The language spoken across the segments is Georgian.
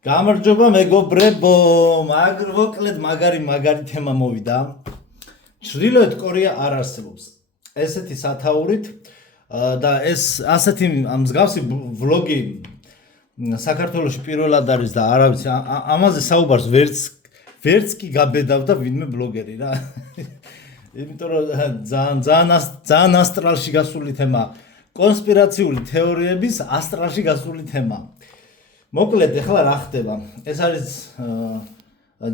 გამარჯობა მეგობრებო, მოკლედ მაგარი თემა მოვიდა. ჩრდილოეთ კორეა არ არსებობს. ესეთი სათაურით და ეს ასეთი მსგავსი ვლოგი საქართველოში პირველად არის და არა ვიცი, ამაზე საუბარს ვერც კი გაბედავდა ვინმე ბლოგერი რა. იმიტომ რომ ძალიან ასტრალში გასული თემა, კონსპირაციული თეორიების ასტრალში გასული თემა. მოკლედ ეხლა რა ხდება? ეს არის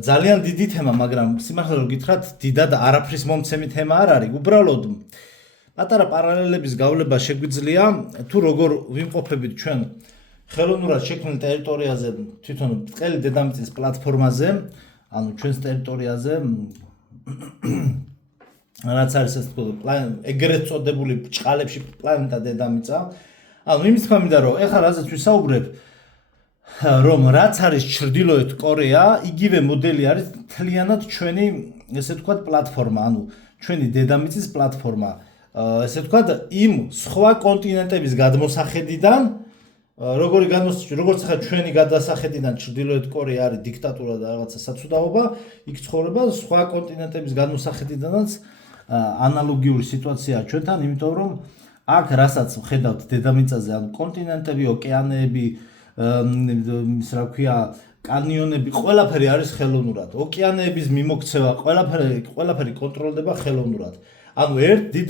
ძალიან დიდი თემა, მაგრამ სიმართლე რომ გითხრათ, დიდად არაფრის მომცემი თემა არ არის. უბრალოდ პატარა პარალელების გავლება შეგვიძლია თუ როგორ ვიმყოფებით ჩვენ ხელოვნურად შექმნილ ტერიტორიაზე, თვითონ ბრტყელი დედამიწის პლატფორმაზე, ანუ ჩვენს ტერიტორიაზე, რაც არის ეს ეგრეთ წოდებული ბრჭყალებში პლანეტა დედამიწა. ანუ იმის თქმა მინდა რომ ეხლა რაზეც ვისაუბრებ, რომ რაც არის ჩრდილოეთ კორეა, იგივე მოდელი არის მთლიანად ჩვენი, ესე ვთქვათ, პლატფორმა, ანუ ჩვენი დედამიწის პლატფორმა. ესე ვთქვათ, იმ სხვა კონტინენტების გადმოსახედიდან, როგორც ახლა ჩვენი გადასახედიდან ჩრდილოეთ კორეა არის დიქტატურა და რაღაცა საცუდაობა, იქ ცხოვრება სხვა კონტინენტების გადმოსახედიდანაც ანალოგიური სიტუაციაა ჩვენთან, იმიტომ რომ აქ რასაც ვხედავთ დედამიწაზე, ანუ კონტინენტები, ოკეანეები, რა ქვია, კანიონები, ყველაფერი არის ხელოვნურად. ოკეანეების მიმოქცევა, ყველაფერი კონტროლდება ხელოვნურად. ანუ ერთ დიდ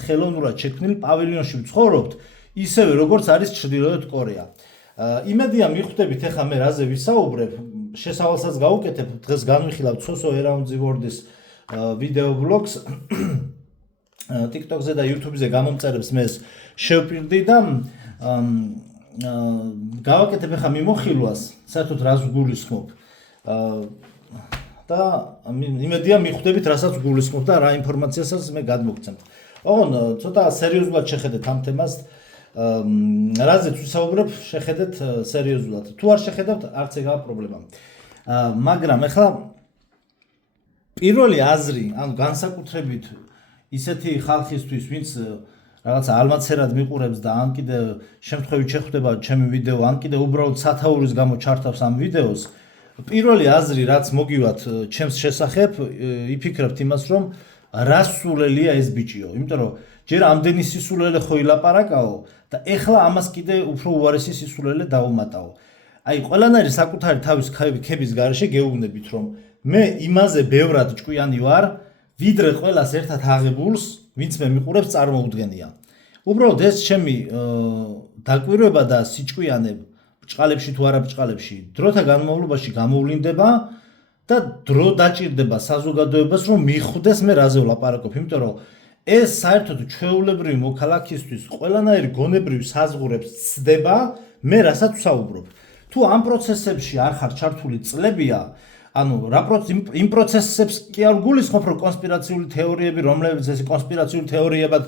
ხელოვნურად შექმნილ პავილიონში ვცხოვრობთ, ისევე როგორც არის ჩრდილოეთ კორეა. იმედია მიხვდებით, ეხლა მე რაზე ვისაუბრებ, შესავალსაც გავუკეთებ, დღეს განვიხილავ Soso Around the World-ის ვიდეო ბლოგს TikTok-ზე და YouTube-ზე გამომწერებს მე შევპირდი და გავაკეთებ ახლა მიმოხილვას, საერთოდ რას გულისხმობ და იმედია მიხვდებით, რასაც გულისხმობ და რა ინფორმაციასაც მე გადმოგცემთ. ოღონ ცოტა სერიოზულად შეხედეთ ამ თემას, რაზეც ვისაუბრებ, შეხედეთ სერიოზულად. თუ არ შეხედავთ, არც ეგაა პრობლემა. მაგრამ ახლა პირველი აზრი, ანუ განსაკუთრებით ისეთი ხალხისთვის, ვინც რაღაცა ალმაცერად მიყურებს და ან კიდე შემთხვევით შეხვდება ჩემი ვიდეო, ან კიდე უბრალოდ სათაურის გამო ჩართავს ამ ვიდეოს, პირველი აზრი, რაც მოგივათ ჩემს შესახებ, იფიქრებთ იმას, რომ რა სულელია ეს ბიჭიო, იმიტომ რომ ჯერ ამდენი სისულელე ხო ილაპარაკაო და ეხლა ამას კიდე უფრო უარესი სისულელე დაუმატაო. აი, ყველანაირი საკუთარი თავის ქების გარეშე გეუბნებით, რომ მე იმაზე ბევრად ჭკვიანი ვარ, ვიდრე ყველას ერთად აღებულს, ვინც მე მიყურებს წარმოუდგენია. უბრალოდ ეს ჩემი დაკვირვება და სიჭკვიანე ბრჭყალებში თუ არა ბრჭყალებში დროთა განმავლობაში გამოვლინდება და დრო დაჭირდება საზოგადოებას, რომ მიხვდეს მე რაზე ვლაპარაკობ, იმიტომ რომ ეს საერთოდ ჩვეულებრივი მოქალაქისთვის ყველანაირი გონებრივი საზღურებს ცდება, მე რასაც ვსაუბრობ. თუ ამ პროცესებში არ ხარ ჩართული წლებია, ანუ იმ პროცესებს კი არ გულისხმობ, რომ კონსპირაციული თეორიები, რომლებიც ეს კონსპირაციული თეორიებად,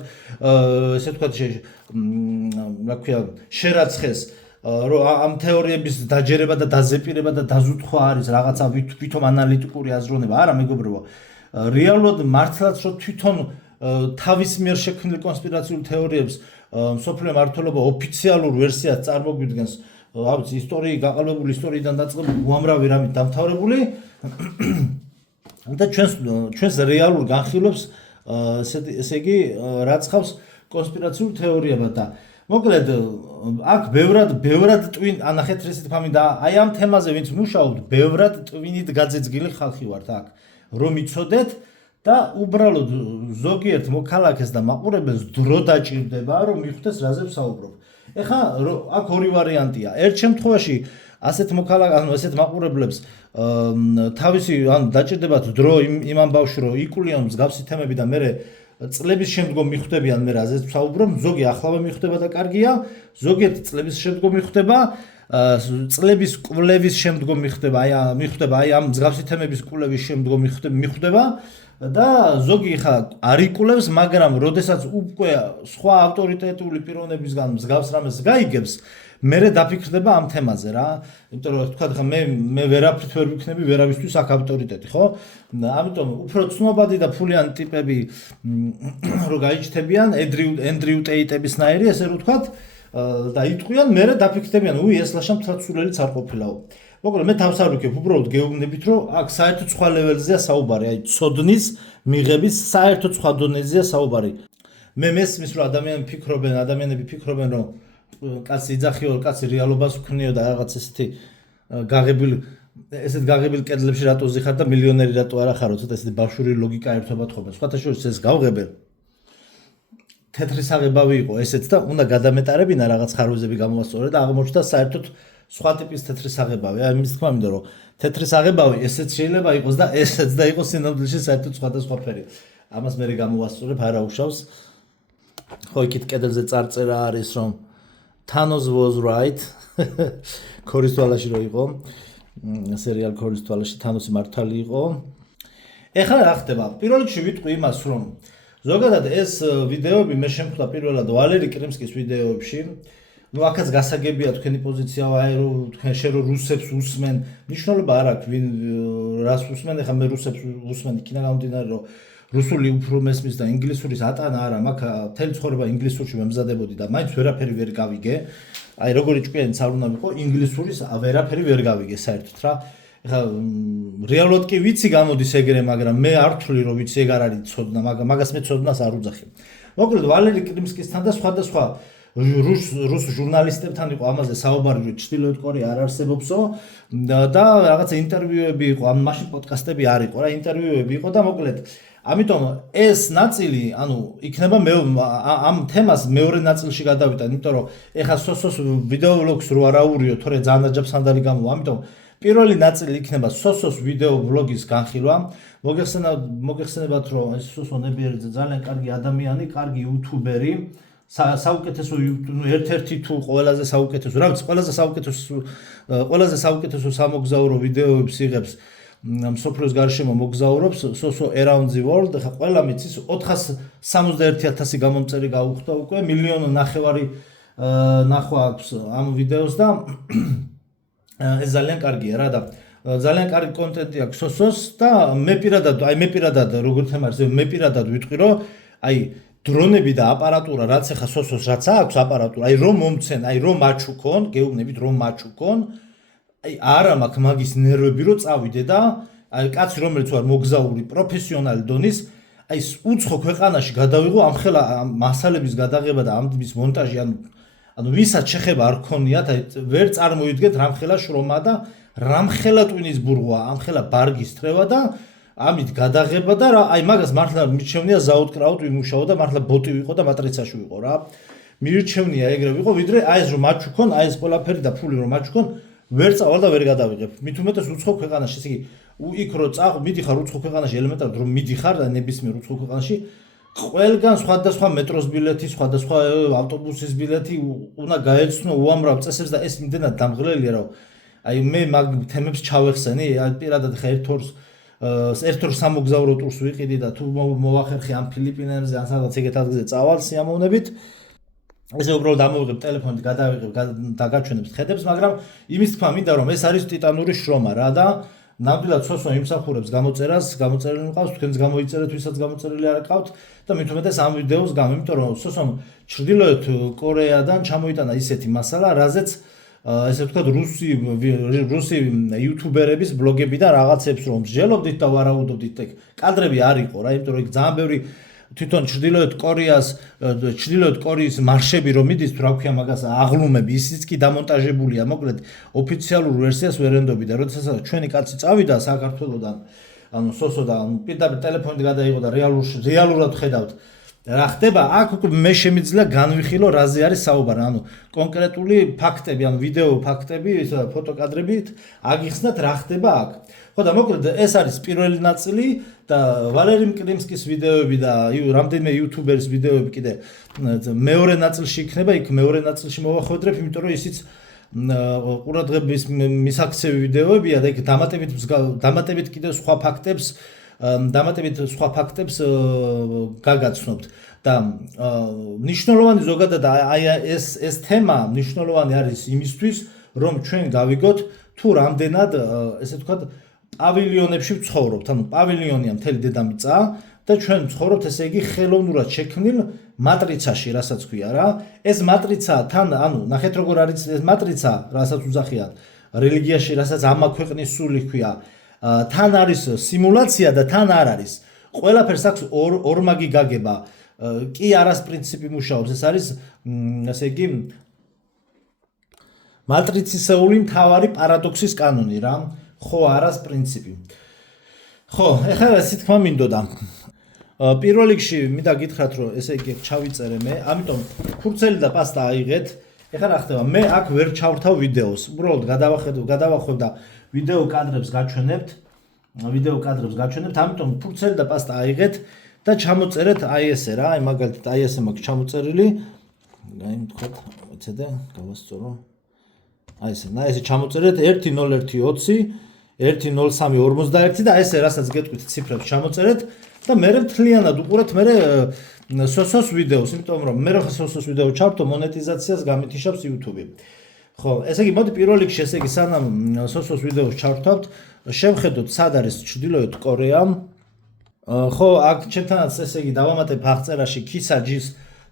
ესე ვთქვათ, რა ქვია, შერაცხეს, რომ ამ თეორიების დაჯერება და დაზეპირება და დაზუთხვა არის რაღაცა თვითონ ანალიტიკური აზროვნება. არა, მეგობრებო, რეალურად მართლაც რომ თვითონ თავის მიერ შექმნილ კონსპირაციული თეორიებს მსოფლიო მართლობა ოფიციალურ ვერსიას წარმოგვიდგენს, ავიცი, გაყალბებული ისტორიიდან დაწყებული უამრავი რამით დამთავრებული და ჩვენს რეალურ განხილვებს, ესე იგი, რაცხავს კონსპირაციულ თეორიებად და მოკლედ აქ ბევრად ტვინ ანახეთ რისით ფამინდა, აი ამ თემაზე ვინც მუშაობთ, ბევრად ტვინით გაძეძგილი ხალხი ვართ აქ, რომ იცოდეთ და უბრალოდ ზოგიერთ მოქალაქეს და მაყურებელს დრო დაჭირდება, რომ მიხვდეს რაზე ვსაუბრობ. ეხლა აქ ორი ვარიანტია. ერთ შემთხვევაში ასეთ ასეთ მაყურებლებს თავისი ანუ დაჭირდებათ დრო იმ ამბავში, რომ იკვლიან მსგავსი თემები და მე წლების შემდგომ მიხვდებიან მე რაზეც ვსაუბრობ, ზოგი ახლავე მიხვდება და კარგია, ზოგიერთი წლების შემდგომ მიხვდება, წლების კვლევის შემდგომ მიხვდება აი ამ მსგავსი თემების კვლევის შემდგომ მიხვდება და ზოგი ხა არ იკვლევს, მაგრამ როდესაც უკვე სხვა ავტორიტეტული პიროვნებისგან მსგავს რამეს გაიგებს, მერე დაფიქრდება ამ თემაზე რა. იმიტომ რომ თქვა ხა მე ვერაფრით ვერ ვიქნები ვერავისთვის აქ ავტორიტეტი, ხო? ამიტომ უფრო ცნობადი და ფულიანი ტიპები რო გაიჩნდებიან, ენდრიუ ტეიტებისნაირი, ესე რომ ვთქვათ, და იტყვიან, მერე დაფიქრდებიან, ეს ლაშა მთლაცურელიც არ ყოფილაო. მოკლედ მე თავს არ ვიქებ, უბრალოდ გეუბნებით, რომ აქ საერთოდ სხვა ლეველზეა საუბარი, აი ცოდნის მიღების საერთოდ სხვა დონეზეა საუბარი. მე მესმის, რომ ადამიანები ფიქრობენ, რომ კაცი იძახიო, კაცი რეალობას ვქნიო და რაღაც ესეთ გაღებილ კედლებში რატო ზიხარ და მილიონერი რატო არ ახარო, ცოტა ესეთი ბავშვური ლოგიკა ერთობა თხოვენ. სხვათა შორის ეს გავღებელ თეთრი საღებავი იყო ესეც და უნდა გადამეტარებინა რაღაც ხარვეზები გამოვასწორე და აღმოჩნდა საერთოდ სხვა ტიპის თეთრი საღებავი. აი მის თქმა მინდა რომ თეთრი საღებავი ესეც შეიძლება იყოს და ესეც და იყოს სინამდვილეში საერთოდ სხვადასხვა ფერი. ამას მე გამოვასწორებ, არა უშავს. ხო, იქით კედელზე წარწერა არის რომ Thanos was right. ქორის თვალაში რო იყო. სერიალ ქორის თვალაში Thanos-ი მართალი იყო. ეხლა რა ხდება? პირველ რიგში ვიტყვი იმას რომ ზოგადად ეს ვიდეოები მე შემხვდა პირველად ვალერი კრიმსკის ვიდეოებში. ნუ აქაც გასაგებია თქვენი პოზიცია, აი რომ თქვენ შერო რუსებს უსმენ, მნიშვნელობა არ აქვს ვინ რას უსმენ, ეხლა მე რუსებს უსმენ იქნა გამომდინარე რომ რუსული უფრო მესმის და ინგლისურის ატანა არა, მაგ მთელი ცხოვრება ინგლისურში მემზადებოდი და მაინც ვერაფერი ვერ გავიგე. აი როგორი ჭკვიანიც არ უნდა ვიყო, ინგლისურის ვერაფერი ვერ გავიგე საერთოდ რა. ეხლა რეალურად კი ვიცი გამოდის ეგრე, მაგრამ მე არ ვთვლი რომ ვიცი ეგ არ არის ცოდნა, მაგას მე ცოდნას არ უძახი. მოკლედ ვალერი კრიმსკისთან და სხვადასხვა რუს ჟურნალისტებთან იყო ამაზე საუბარი, რომ ჩრდილოეთ კორეა არ არსებობსო და რაღაცა ინტერვიუები იყო, ამ მაშინ პოდკასტები არ იყო რა, ინტერვიუები იყო და მოკლედ ამიტომ ეს ნაწილი, ანუ იქნება მე ამ თემას მეორე ნაწილში გადავიტან, იმიტომ რომ ეხა სოსოს ვიდეო ვლოგს რო არაურიო, თორე ძალიან აჯაბსანდარი გამოვა, ამიტომ პირველი ნაწილი იქნება სოსოს ვიდეო ვლოგის განხილვა. მოგეხსენებათ, რომ ეს სოსო ნებიერიძე ძალიან კარგი ადამიანი, კარგი იუთუბერი, საუკეთესო ერთ-ერთი თუ ყველაზე საუკეთესო, რა ვიცი, ყველაზე საუკეთესო სამოგზაურო ვიდეოებს იღებს მსოფლიოს გარშემო მოგზაურობს სოსო around the world. ხა ყველა მიცის 471,000 გამომწერი გაუხდა უკვე, 1,5 მილიონი ნახვა აქვს ამ ვიდეოს და ეს ძალიან კარგია რა და ძალიან კარგი კონტენტი აქვს სოსოს და მე პირადად როგორ თემარს მე პირადად ვიტყვი რომ აი დრონები და აპარატურა რაც ახლა სოსოს რაც აქვს აპარატურა, აი რომ მომცენ, აი რომ მაჩუქონ, გეუბნებით რომ მაჩუქონ, აი არა მაქვს მაგის ნერვები რომ წავიდე და აი კაცი რომელიც ვარ მოგზაური პროფესიონალი დონის, აი უცხო ქვეყანაში გადავიღო ამ ხელა მასალების გადაღება და ამ ტიპის მონტაჟი, ანუ ვისაც შეხება არ ქონიათ, აი ვერ წარმოიდგეთ რამხელა შრომა და რამხელა ტვინის ბურღვა, ამხელა ბარგის თრევა და ამით გადაღება და რა, აი მაგას მართლა მიჩვენია ზაუდკრაუდ ვიმუშაო და მართლა ბოტი ვიყო და მატრიცაში ვიყო რა. მირჩევნია ეგრე ვიყო, ვიდრე აი ეს რომ მაჩუქონ, აი ეს ყველაფერი და ფული რომ მაჩუქონ, ვერ წავალ და ვერ გადავიღებ. მით უმეტეს უცხო ქვეყანაში, ესე იგი, იქ რო მიდიხარ უცხო ქვეყანაში, ელემენტარულად რომ მიდიხარ და ნებისმიერ უცხო ქვეყანაში, ყველგან სხვადასხვა მეტროს ბილეთი, სხვადასხვა ავტობუსის ბილეთი უნდა გაეცნო უამრავ წესებს და ეს იმდენად დამღლელია, რომ აი მე მაგ თემებს ჩავეხსენი, აი პირადად ხა ერთ ორ სამოგზაურო ტურს ვიყიდი და თუ მოვახერხი ამ ფილიპინებზე ან სადაც ეგეთ ადგილზე წავალ სიამოვნებით, ესე უბრალოდ ამოვიღებ ტელეფონით, გადავიღებ და გაჩვენებს ხედებს, მაგრამ იმის თქმა მინდა რომ ეს არის ტიტანური შრომა რა და ნამდვილად სოსო იმსახურებს გამოწერილი მყავს, თქვენს გამოიწერეთ, ვისაც გამოწერილი არ ყავთ და მით უმეტეს ამ ვიდეოს გამო, იმიტომ რომ სოსომ ჩრდილოეთ კორეადან ჩამოიტანა ისეთი მასალა, რაზეც ესე ვთქვათ რუსი იუთუბერების ბლოგები და რაღაცებს რომ მსჯელობდით და ვარაუდობდით, ეგ კადრები არ იყო რა, იმიტომ რომ იქ ძალიან ბევრი თვითონ ჩრდილოეთ კორეის მარშები რომ მიდის, რა ქვია მაგას აღლუმები, ისიც კი დამონტაჟებულია, მოკლედ ოფიციალურ ვერსიას ვერ ენდობი და როდესაც ჩვენი კაცი წავიდა საქართველოდან, ანუ სოსო და პირდაპირ ტელეფონით გადაიღო და რეალურად ხედავთ რა ხდება, აქ უკვე მე შემიძლია განვიხილო რაზე არის საუბარი, ანუ კონკრეტული ფაქტები, ანუ ვიდეო ფაქტები, ფოტოკადრებით აგიხსნათ რა ხდება აქ. ხო და მოკლედ ეს არის პირველი ნაწილი და ვალერი კრიმსკის ვიდეოები და რამდენიმე იუთუბერის ვიდეოები კიდე მეორე ნაწილში იქნება, იქ მეორე ნაწილში მოვახვედრებ, იმიტომ რომ ისიც ყურადღების მისაქცევი ვიდეოებია და იქ დამატებით კიდე სხვა ფაქტებს გაგაცნობთ და მნიშვნელოვანი ზოგადად აი ეს თემა მნიშვნელოვანი არის იმისთვის, რომ ჩვენ გავიგოთ თუ რამდენად ესე ვთქვათ პავილიონებში ვცხოვრობთ, ანუ პავილიონია მთელი დედამიწა, და ჩვენ ვცხოვრობთ ესე იგი ხელოვნურად შექმნილ მატრიცაში, რასაც ქვია რა. ეს მატრიცა თან, ანუ ნახეთ როგორ არის ეს მატრიცა, რასაც უძახიან რელიგიაში, რასაც ამა ქვეყნის სული ქვია, თან არის სიმულაცია და თან არ არის. ყველაფერს აქვს ორმაგი გაგება. კი არას პრინციპი მუშაობს, ეს არის ესე იგი მატრიცისეული მთავარი პარადოქსის კანონი რა. ხო, არას პრინციპი. ხო, ეხლა ესე თქმა მინდოდა. პირველ რიგში მინდა გითხრათ, რომ ესე იგი ჩავიწერე მე, ამიტომ ფურცელი და პასტა აიღეთ. ეხლა რა ხდება? მე აქ ვერ ჩავრთავ ვიდეოს. უბრალოდ გადავახვევ და ვიდეო კადრებს გაჩვენებთ. ამიტომ ფურცელი და პასტა აიღეთ და ჩამოწერეთ აი ესე რა, აი მაგალითად აი ესე მაქვს ჩამოწერილი. აი თქვათ, ეცადე, გავასწორო. აი ესე ჩამოწერეთ 10120 10341 და ესე რასაც გეტყვით ციფრებს ჩამოწერეთ და მე მთლიანად უყურეთ მე სოსოს ვიდეოს, იმიტომ რომ მე რო სოსოს ვიდეო ჩავთო მონეტიზაციას გამეთიშავს YouTube. ხო, ესე იგი მოდი პირველ რიგში ესე იგი სანამ სოსოს ვიდეოს ჩავთვავთ, შევხედოთ სად არის ჩრდილოეთ კორეა. ხო, აქ ჩემთანაც ესე იგი დავამატებ აღწერაში KISA-G-ის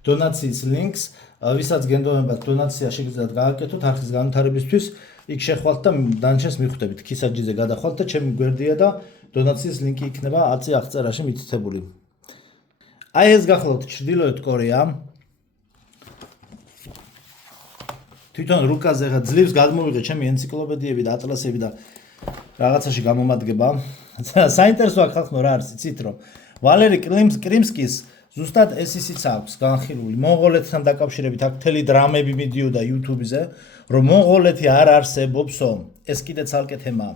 დონაციის ლინკს, ვისაც გენდონებათ დონაცია შეგიძლიათ გააკეთოთ არხის განვითარებისთვის, იქ შეხვალთ და დანარჩენს მიხვდებით KISA-G-ზე გადახვალთ და ჩემი გვერდია და დონაციის ლინკი იქნება აწი აღწერაში მითითებული. აი ეს გახლავთ ჩრდილოეთ კორეა. თვითონ რუკაზე ხა ძლივს გადმოვიღე ჩემი ენციკლოპედიები და ატლასები და რაღაცაში გამომადგება. საინტერესო აქ ხალხო რა არის, იცით რომ ვალერი კრიმსკის ზუსტად ეს ისიც აქვს განხილული მონღოლეთთან დაკავშირებით აქ მთელი დრამები მიდიოდა YouTube-ზე, რომ მონღოლეთი არ არსებობსო. ეს კიდე ცალკე თემაა.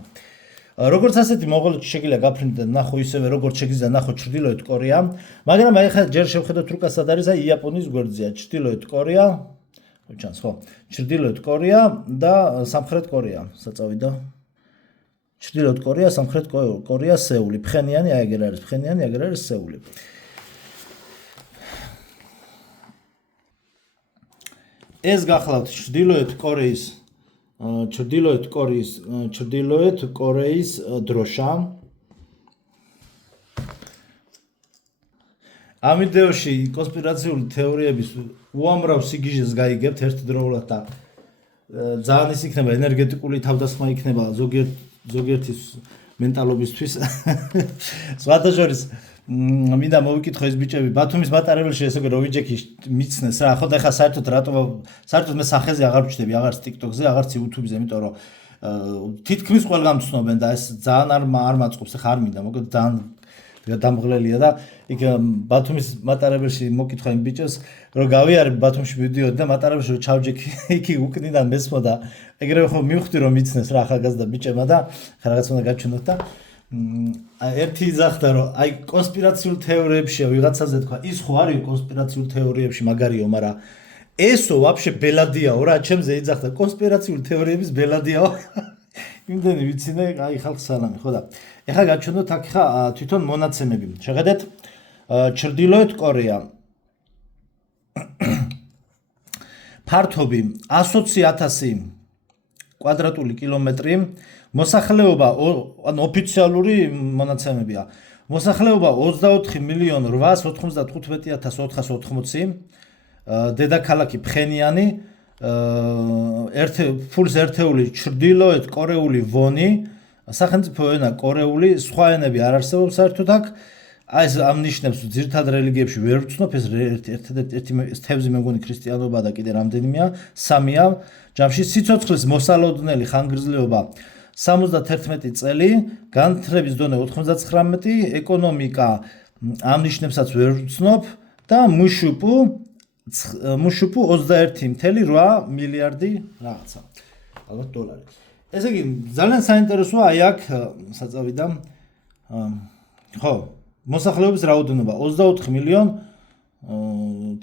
როგორც ასეთი მონღოლეთში შეგიძლია გაფრინდეთ და ნახო ისევე როგორც შეგიძლია ნახო ჩრდილოეთ კორეა, მაგრამ აი ხა ჯერ შევხედოთ რუკა სად არის, აი იაპონიის გვერდზეა ჩრდილოეთ კორეა. ჩანს ხო? ჩრდილოეთ კორეა და სამხრეთ კორეა. საწავიდა. ჩრდილოეთ კორეა, სამხრეთ კორეა, სეული. ფხენიანი აგერ არის, ფხენიანი აგერ არის სეული. ეს გახლავთ ჩრდილოეთ კორეის დროშა. ამ ვიდეოში კონსპირაციული თეორიების უამრავ სიგიჟეს გაიგებთ ერთდროულად და ძალიან ის იქნება ენერგეტიკული თავდასხმა იქნება ზოგიერთის მენტალობისთვის. სხვათა შორის მინდა მოვიკითხო ეს ბიჭები ბათუმის მატარებელში ესე რომ ვიჯექი მიცნეს რა, ხო და ეხა საერთოდ მე სახეზე აღარ ვჩნდები, აღარც TikTok-ზე, აღარც YouTube-ზე, იმიტომ რომ თითქმის ყველგან ცნობენ და ეს ძალიან არ მაწყობს, ეხა არ მინდა, მოკლედ ძალიან დამღლელია და იქ ბათუმის მატარებელში მოკითხა იმ ბიჭებს რომ გავიარე ბათუმში ვიდეო და მატარებელში რომ ჩავჯექი იქი უკნიდან მესმოდა ეგრევე ხო მივხვდი რომ მიცნეს რა ახალგაზრდა ბიჭებმა და ხა რაღაც უნდა გაჩვენოთ და ერთი იძახდა რომ აი კონსპირაციულ თეორიებშია ვიღაცაზე თქვა ის ხო არის კონსპირაციულ თეორიებში მაგარიო, მაგრამ ესო ვაფშე ბელადიაო რა, ჩემზე იძახდა კონსპირაციული თეორიების ბელადიაო. იმდენი ვიცინე, აი ხალხს სალამი, ხო და ეხლა გაჩვენოთ აქ ხა თვითონ მონაცემები. შეხედეთ ჩრდილოეთ კორეა ფართობი 120,000 კვადრატული კილომეტრი, მოსახლეობა ანუ ოფიციალური მონაცემებია. მოსახლეობა 24,895,480, დედაქალაქი ფხენიანი, ფულს ერთეული ჩრდილოეთ კორეული ვონი, სახელმწიფო ენა კორეული, სხვა ენები არ არსებობს საერთოდ აქ. აი ეს ამნიშნებს ძირითად რელიგიებში ვერ ვცნობ, ეს ერთი თევზი მე მგონი ქრისტიანობა და კიდე რამდენიმეა, სამია. ჯამში სიცოცხლის მოსალოდნელი ხანგრძლივობა 71 წელი, განათლების დონე 99, ეკონომიკა ამნიშნებსაც ვერ ვცნობ და მუშუპუ 21.8 მილიარდი რაღაცა. ალბათ დოლარი. ესე იგი ძალიან საინტერესოა აი აქ საწავიდა ხო მოსახლეობის რაოდენობა 24 მილიონი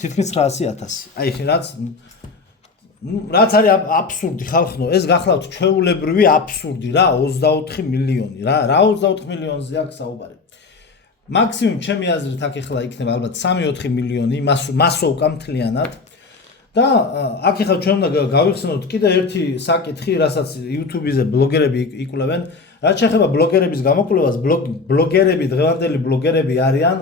თითქმის 900,000. აი რაც არის აბსურდი ხალხო, ეს გახლავთ ჩვეულებრივი აბსურდი რა, 24 მილიონი რა 24 მილიონზე აქ საუბარი. მაქსიმუმ ჩემი აზრით აქ ახლა იქნება ალბათ 3-4 მილიონი მასოვკა მთლიანად და აქ ახლა ჩვენ უნდა გავიხსენოთ კიდე ერთი საკითხი, რასაც YouTube-ზე ბლოგერები იკვლევენ. რაც შეეხება ბლოგერების გამოკვლევას, ბლოგერები, დღევანდელი ბლოგერები არიან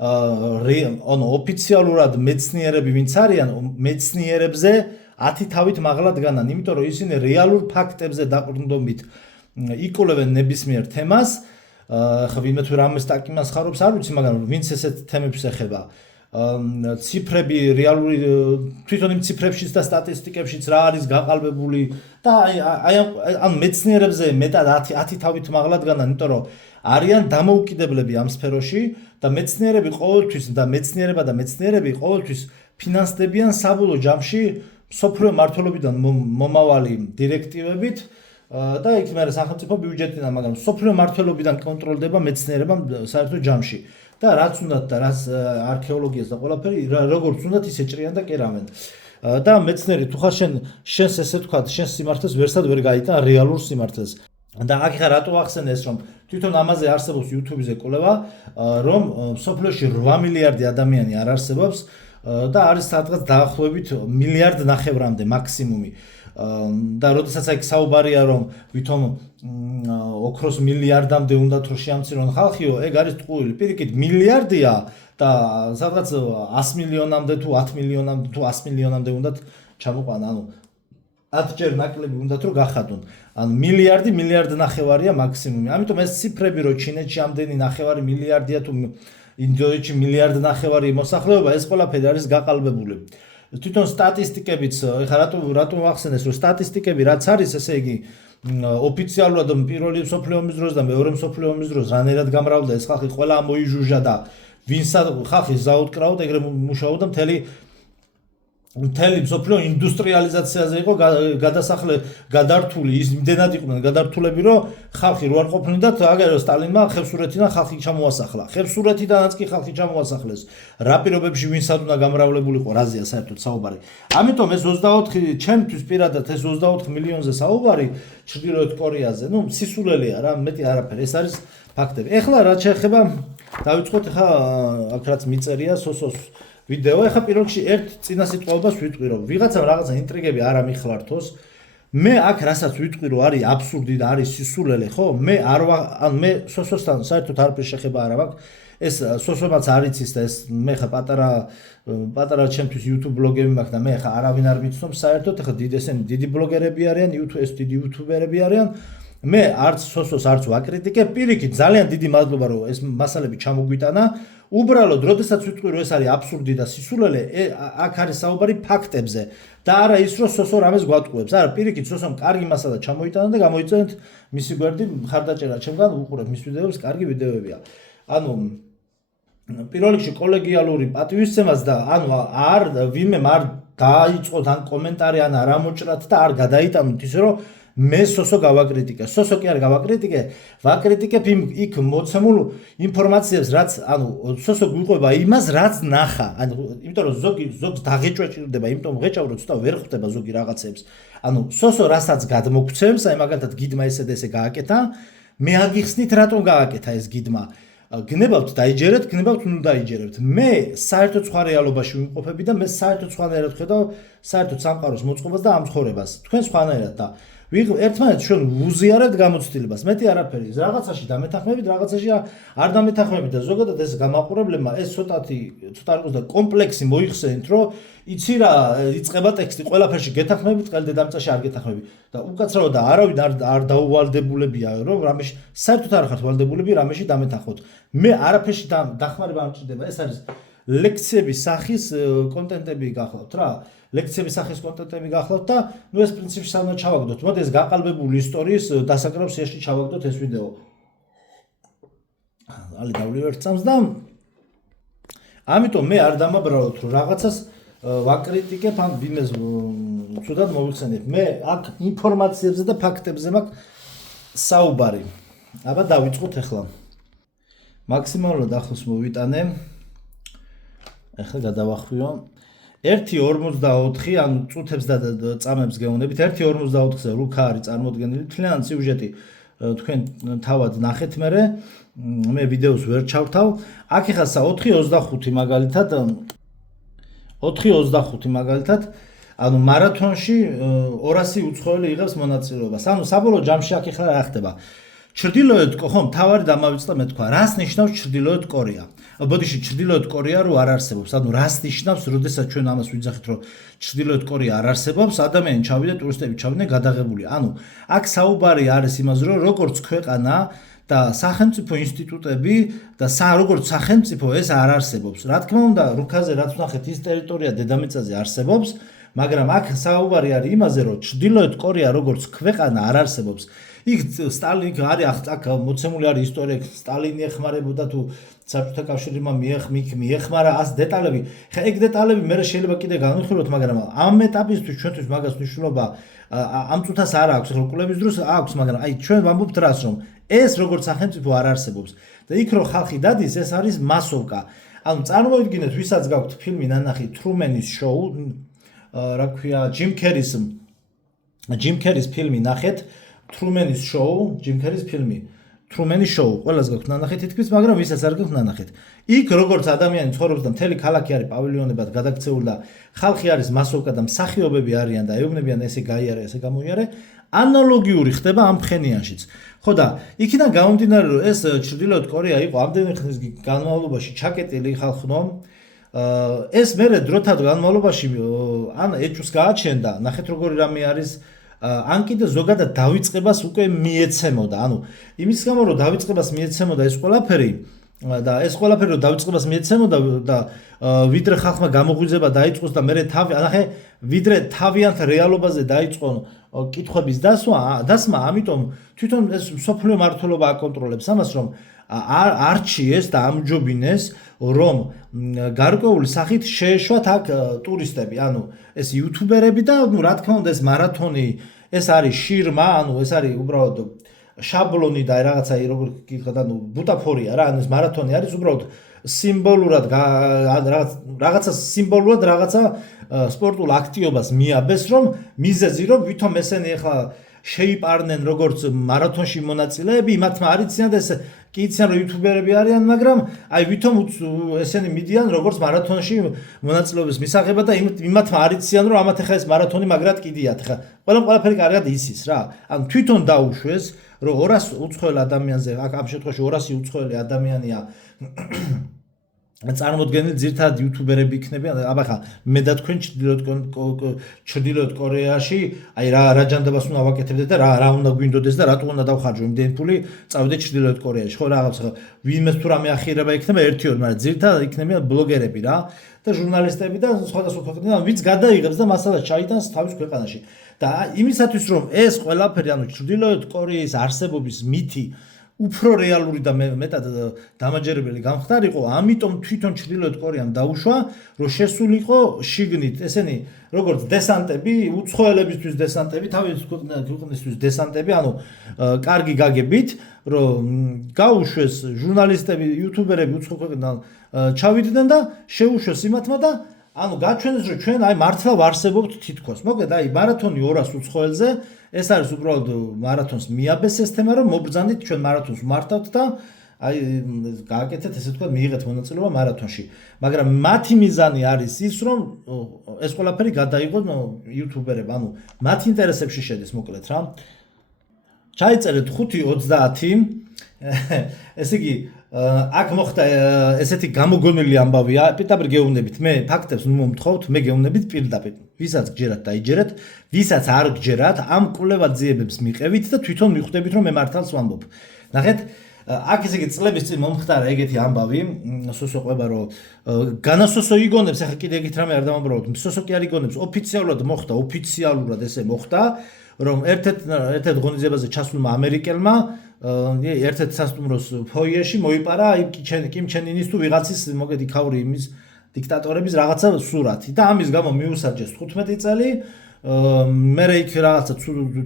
ოფიციალურად მეცნიერები, ვინც არიან, მეცნიერებზე 10 თავით მაღლა დგანან, იმიტომ რომ ისინი რეალურ ფაქტებზე დაყრდნობით იკვლევენ ნებისმიერ თემას. ხა ვინმე თუ რამეს ტაკიმას ხარობს არ ვიცი, მაგრამ ვინც ესეთ თემებს ეხება ციფრები რეალური თვითონ იმ ციფრებშიც და სტატისტიკებშიც რა არის გაყალბებული და აი ამ მეცნიერებზე მეტად 10 თავით მაღლა დგანან, იმიტომ რომ არიან დამოუკიდებლები ამ სფეროში და მეცნიერები ყოველთვის ფინანსდებიან საბოლოო ჯამში სოფლიო მმართველობიდან მომავალი დირექტივებით და იქ მერე სახელმწიფო ბიუჯეტიდან, მაგრამ სოფლიო მმართველობიდან კონტროლდება მეცნიერება საერთო ჯამში. და რაც უნდათ და რაც არქეოლოგიას და ყველაფერი როგორც უნდათ ისე ჭრიან და კერავენ. და მეცნიერი თუ ხარ შენს ესე თქვა, შენს სიმართლეს ვერსად ვერ გაიტან რეალურ სიმართლეს. და აქ ხა რატო ახსენე ეს რომ თვითონ ამაზე არსებობს YouTube-ზე კვლევა, რომ სოფლიოში 8 მილიარდი ადამიანი არ არსებობს და არის სადღაც დაახლოებით 1.5 მილიარდამდე მაქსიმუმი. და როდესაც აქ საუბარია რომ ვითომ ოქროს მილიარდამდე უნდათ რომ შეამცირონ ხალხიო, ეგ არის ტყუილი. პირიქით მილიარდია და სადღაც 100 მილიონამდე თუ 10 მილიონამდე თუ 100 მილიონამდე უნდათ ჩამოყვან, ანუ 10 ჯერ ნაკლები უნდათ რომ გახადონ. ანუ მილიარდი, 1.5 მილიარდია მაქსიმუმი. ამიტომ ეს ციფრები რომ ჩინეთში ამდენი 9 მილიარდია თუ ინდოეთში 1.5 მილიარდი მოსახლეობა, ეს ყველაფერი არის გაყალბებული. თვითონ სტატისტიკებიც, ეხლა რატომ ვახსენეს, რომ სტატისტიკები რაც არის, ესე იგი ოფიციალურად პირველი მსოფლიო ომის დროს და მეორე მსოფლიო ომის დროს რანერად გამრავდა ეს ხალხი, ყველა მოიჟუჟა და ვინსა ხალხი ზაუდკრავდა, ეგრე მუშაობდა მთელი მსოფლიო ინდუსტრიალიზაციაზე იყო გადართული, ის იმდენად იყვნენ გადართულები, რომ ხალხი რო არ ყოფნიდათ, აგერ სტალინმა ხევსურეთიდან ხალხი ჩამოასახლა. ხევსურეთიდანაც კი ხალხი ჩამოასახლეს. რა პირობებში ვინსად უნდა გამრავლებულიყო, რაზეა საერთოდ საუბარი. ამიტომ ეს 24 ჩემთვის პირადად ეს 24 მილიონზე საუბარი ჩრდილოეთ კორეაზე, სისულელეა რა, მეტი არაფერი, ეს არის ფაქტები. ეხლა რაც შეეხება დავიწყოთ ახლა აქ რაც მიწერია სოსოს ვიდეო, ეხლა პირველ რიგში ერთ წინა სიტყვაობას ვიტყვი, რომ ვიღაცამ რაღაცა ინტრიგები არ ამიხლართოს. მე აქ რასაც ვიტყვი, რომ არის აბსურდი და არის სისულელე, ხო? მე სოსოსთან საერთოდ არაფერი შეხება არ აქვს. ეს სოსომაც არ იცის და ეს მე ხა პატარა ჩემთვის YouTube ბლოგები მაქვს და მე ხა არავინ არ მიცნობს საერთოდ, ხა დიდი ბლოგერები არიან, ეს დიდი YouTuberები არიან. მე არც სოსოს არც ვაკრიტიკებ, პირიქით ძალიან დიდი მადლობა რომ ეს მასალები ჩამოგვიტანა. უბრალოდ, როდესაც ვიტყვი, რომ ეს არის აბსურდი და სისულელე, აქ არის საუბარი ფაქტებზე და არა ის, რომ სოსო რამეს გვატყუებს. არა, პირიქით, სოსომ კარგი მასალა ჩამოიტანა და გამოიწვევთ მისი გვერდი მხარდაჭერა ჩემგან, უყურებ მის ვიდეოებს, კარგი ვიდეოებია. ანუ პირველ რიგში კოლეგიალური პატივისცემას და ანუ ვინმე არ დაიწყოთ ან კომენტარი ან არ ამოჭრათ და არ გადაიტანოთ ისე რომ მე სოსო გავაკრიტიკე. სოსო კი არ გავაკრიტიკე, ვაკრიტიკებ იქ მოცემულ ინფორმაციებს, რაც ანუ სოსო გვიყვება იმას, რაც ნახა. ანუ იმიტომ რომ ზოგს დაღეჭვა ჭირდება, იმიტომ ღეჭავ რომ ცოტა ვერ ხვდება ზოგი რაღაცებს. ანუ სოსო რასაც გადმოგცემს, აი მაგალითად გიდმა ესე და ესე გააკეთა, მე აგიხსნით რატომ გააკეთა ეს გიდმა. გნებავთ დაიჯერეთ, გნებავთ ნუ დაიჯერებთ. მე საერთოდ სხვა რეალობაში ვიმყოფები და მე საერთოდ სხვანაირად ხედავ საერთოდ სამყაროს მოწყობას და ამ ცხოვრებას. თქვენ სხვანაირად და ერთმანეთს ჩვენ ვუზიარებთ გამოცდილებას. მეტი არაფერი. რაღაცაში დამეთანხმებით, რაღაცაში არ დამეთანხმებით და ზოგადად ეს გამაყურებლებმა ეს ცოტათი ცოტა არ და კომპლექსი მოიხსენით, რომ იცი რა, იწყება ტექსტი, ყველაფერში გეთანხმებით, ყელ დედამიწაში არ გეთანხმებით. და უკაცრავად და არავინ არ დაუვალდებულებია, რომ რამეში საერთოდ არ ხართ ვალდებულები, რამეში დამეთანხმოთ. მე არაფერში დახმარება არ მჭირდება. ეს არის ლექციების სახის კონტენტები გახლავთ რა. ლექციების სახის კონტენტები გახლავთ და ნუ ეს პრინციპში სანამ ჩავაგდოთ. მოდი ეს გაყალბებული ისტორიის დასაკრავს სიაში ჩავაგდოთ ეს ვიდეო. ალი დავლივ ერთ წამს და ამიტომ მე არ დამაბრალოთ რომ რაღაცას ვაკრიტიკებ ან ვინმეს ცუდად მოვიხსენებ. მე აქ ინფორმაციებზე და ფაქტებზე მაქვს საუბარი. აბა დავიწყოთ ახლა. მაქსიმალურად ახლოს მოვიტანე. ახლა გადავახვიო. 1.44 ანუ წუთებს და წამებს გეუბნებით. 1.44-ზე რუქა არის წარმოდგენილი. თლიანი სიუჟეტი თქვენ თავად ნახეთ მე ვიდეოს ვერ ჩავთავ. აქ ახლა 4.25 მაგალითად 4.25 მაგალითად ანუ მარათონში 200 უცხოელი იღებს მონაწილეობას. ანუ საბოლოო ჯამში აქ ახლა რა ხდება? ჩრდილოეთ ხომ თავარი დამავიწყდა მე თქვა, რას ნიშნავს ჩრდილოეთ კორეა? ბოდიში ჩრდილოეთ კორეა რო არ არსებობს. ანუ რას ნიშნავს, როდესაც ჩვენ ამას ვიძახით, რომ ჩრდილოეთ კორეა არ არსებობს, ადამიანი ჩავიდა, ტურისტები ჩავიდნენ გადაღებული. ანუ აქ საუბარი არის იმაზე, რომ როგორც ქვეყანა და სახელმწიფო ინსტიტუტები და როგორც სახელმწიფო ეს არ არსებობს. რა თქმა უნდა, რუქაზე რაც ვნახეთ, ის ტერიტორია დედამიწაზე არსებობს, მაგრამ აქ საუბარი არის იმაზე, რომ ჩრდილოეთ კორეა როგორც ქვეყანა არ არსებობს. იქ სტალინი არის აქ მოცემული არის ისტორია, სტალინი ეხმარებოდა თუ საბჭოთა კავშირმა მიეხმარა ას დეტალები. ხა ეგ დეტალები მე შეიძლება კიდე განვიხილოთ, მაგრამ ამ ეტაპისთვის ჩვენთვის მაგას მნიშვნელობა ამ წუთას არ აქვს, ხო კვლევის დროს აქვს, მაგრამ აი ჩვენ ვამბობთ რას, რომ ეს როგორც სახელმწიფო არ არსებობს და იქ რო ხალხი დადის, ეს არის მასოვკა. ანუ წარმოიდგინეთ, ვისაც გაქვთ ფილმი ნანახი Truman-ის შოუ, რა ქვია, Jim Carrey-ის ფილმი ნახეთ, Truman-ის შოუ, Jim Carrey-ის ფილმი, Truman-ის შოუ, ყველას გაქვთ ნანახეთ თითქმის, მაგრამ ვისაც არ გაქვთ ნანახეთ. იქ როგორც ადამიანი ცხოვრობს და მთელი ქალაქი არის პავილიონებად გადაქცეული და ხალხი არის მასოვკა და მსახიობები არიან და ეუბნებიან ესე გაიარე, ესე გამოიარე, ანალოგიური ხდება ამ ფხენიანშიც. ხო და იქიდან გამომდინარე, რომ ეს ჩრდილოეთ კორეა იყო ამდენი ხნის განმავლობაში ჩაკეტილი ხალხნო, ეს მერე დროთა განმავლობაში ან ეჭვს გააჩენდა, ნახეთ როგორი რამე არის, ან კიდე ზოგადად დავიწყებას უკვე მიეცემოდა. ანუ იმის გამო რომ დავიწყებას მიეცემოდა ეს ყველაფერი და ეს ყველაფერი რომ დავიწყებას მიეცემოდა და ვიდრე ხალხმა გამოღვიძება დაიწყოს და მერე ანახე ვიდრე თავიანთ რეალობაზე დაიწყო კითხვების დასმა, ამიტომ თვითონ ეს სოფლიო მართლობა აკონტროლებს ამას, რომ არჩიეს და ამჯობინეს, რომ გარკვეული სახით შეეშვათ აქ ტურისტები, ანუ ეს იუთუბერები და ნუ რა თქმა უნდა ეს მარათონი, ეს არის შირმა, ანუ ეს არის უბრალოდ შაბლონი და რაღაცა როგორ გითხოთ, ანუ ბუტაფორია რა, ანუ ეს მარათონი არის უბრალოდ სიმბოლურად რაღაცა სიმბოლურად რაღაცა სპორტულ აქტივობას მიაბეს, რომ მიზეზი რომ ვითომ ესენი ახლა შეიპარნენ როგორც მარათონში მონაწილეები, იმათმა არ იციან და ეს კი იციან რომ იუთუბერები არიან, მაგრამ აი ვითომ ესენი მიდიან როგორც მარათონში მონაწილეობის მისაღებად და იმათმა არ იციან რომ ამათ ახლა ეს მარათონი მაგრად კიდიათ. ხა ყველაფერი კარგად იცის რა. ანუ თვითონ დაუშვეს რომ 200 უცხოელ ადამიანზე, აქ ამ შემთხვევაში 200 უცხოელი ადამიანია წარმოდგენილი ძირთადად იუთუბერები იქნებიან. აბა ხა მე და თქვენ ჩრდილოეთ კორეაში აი რა ჯანდაბას უნდა ვაკეთებდეთ და რა უნდა გვინდოდეს და რატო უნდა დავხარჯო იმდენი ფული წავიდეთ ჩრდილოეთ კორეაში. ხო რაღაცა ვინმეს თუ რამე ახირება იქნება ერთიოდ, მაგრამ ძირთადად იქნებიან ბლოგერები რა და ჟურნალისტები და სხვადასხვა ქვეყნიდან ვინც გადაიღებს და მასალას ჩაიტანს თავის ქვეყანაში. და იმისათვის რომ ეს ყველაფერი, ანუ ჩრდილოეთ კორეის არსებობის მითი უფრო რეალური და მეტად დამაჯერებელი გამხდარიყო, ამიტომ თვითონ ჩრდილოეთ კორეამ დაუშვა, რომ შესულიყო შიგნით ესენი როგორც დესანტები, უცხოელებისთვის დესანტები, თავის ქვეყნისთვის დესანტები, ანუ კარგი გაგებით, რომ გაუშვეს ჟურნალისტები, იუთუბერები უცხო ქვეყნიდან ჩავიდნენ და შეუშვეს იმათმა და ანუ გაჩვენეს რომ ჩვენ აი მართლა ვარსებობთ თითქოს. მოკლედ აი მარათონი 200 უცხოელზე, ეს არის უბრალოდ მარათონს მიაბეს ეს თემა, რომ მობრძანდით ჩვენ მარათონს ვმართავთ და აი გააკეთეთ ესე თქვა მიიღეთ მონაწილეობა მარათონში. მაგრამ მათი მიზანი არის ის, რომ ეს ყველაფერი გადაიღოს იუთუბერებმა, ანუ მათ ინტერესებში შედის მოკლედ რა. ჩაიწერეთ 5:30 ესე იგი აქ მოხდა ესეთი გამოგონილი ამბავია, პირდაპირ გეუბნებით, მე ფაქტებს მომთხოვთ, მე გეუბნებით პირდაპირ. ვისაც გჯერათ დაიჯერეთ, ვისაც არ გჯერათ, ამ კვლევა-ძიებებს მიყევით და თვითონ მიხვდებით, რომ მე მართალს ვამბობ. ნახეთ, აქ ესე იგი წლების წინ მომხდარა ეგეთი ამბავი, სოსო ყვება, რომ განასოსო იგონებს, ახლა კიდე ეგეთ რამე არ დავამბობთ, სოსო კი არ იგონებს, ოფიციალურად მოხდა, ოფიციალურად ესე მოხდა, რომ ერთ-ერთ ღონისძიებაზე ჩასულმა ამერიკელმა ერთ-ერთ სასტუმროს ფოიეში მოიპარა კიმ ჩენ ინის თუ ვიღაცის მოგედი ქაური იმის დიქტატორების რაღაცა სურათი და ამის გამო მიუსაჯეს 15 წელი. მერე იქ რაღაცა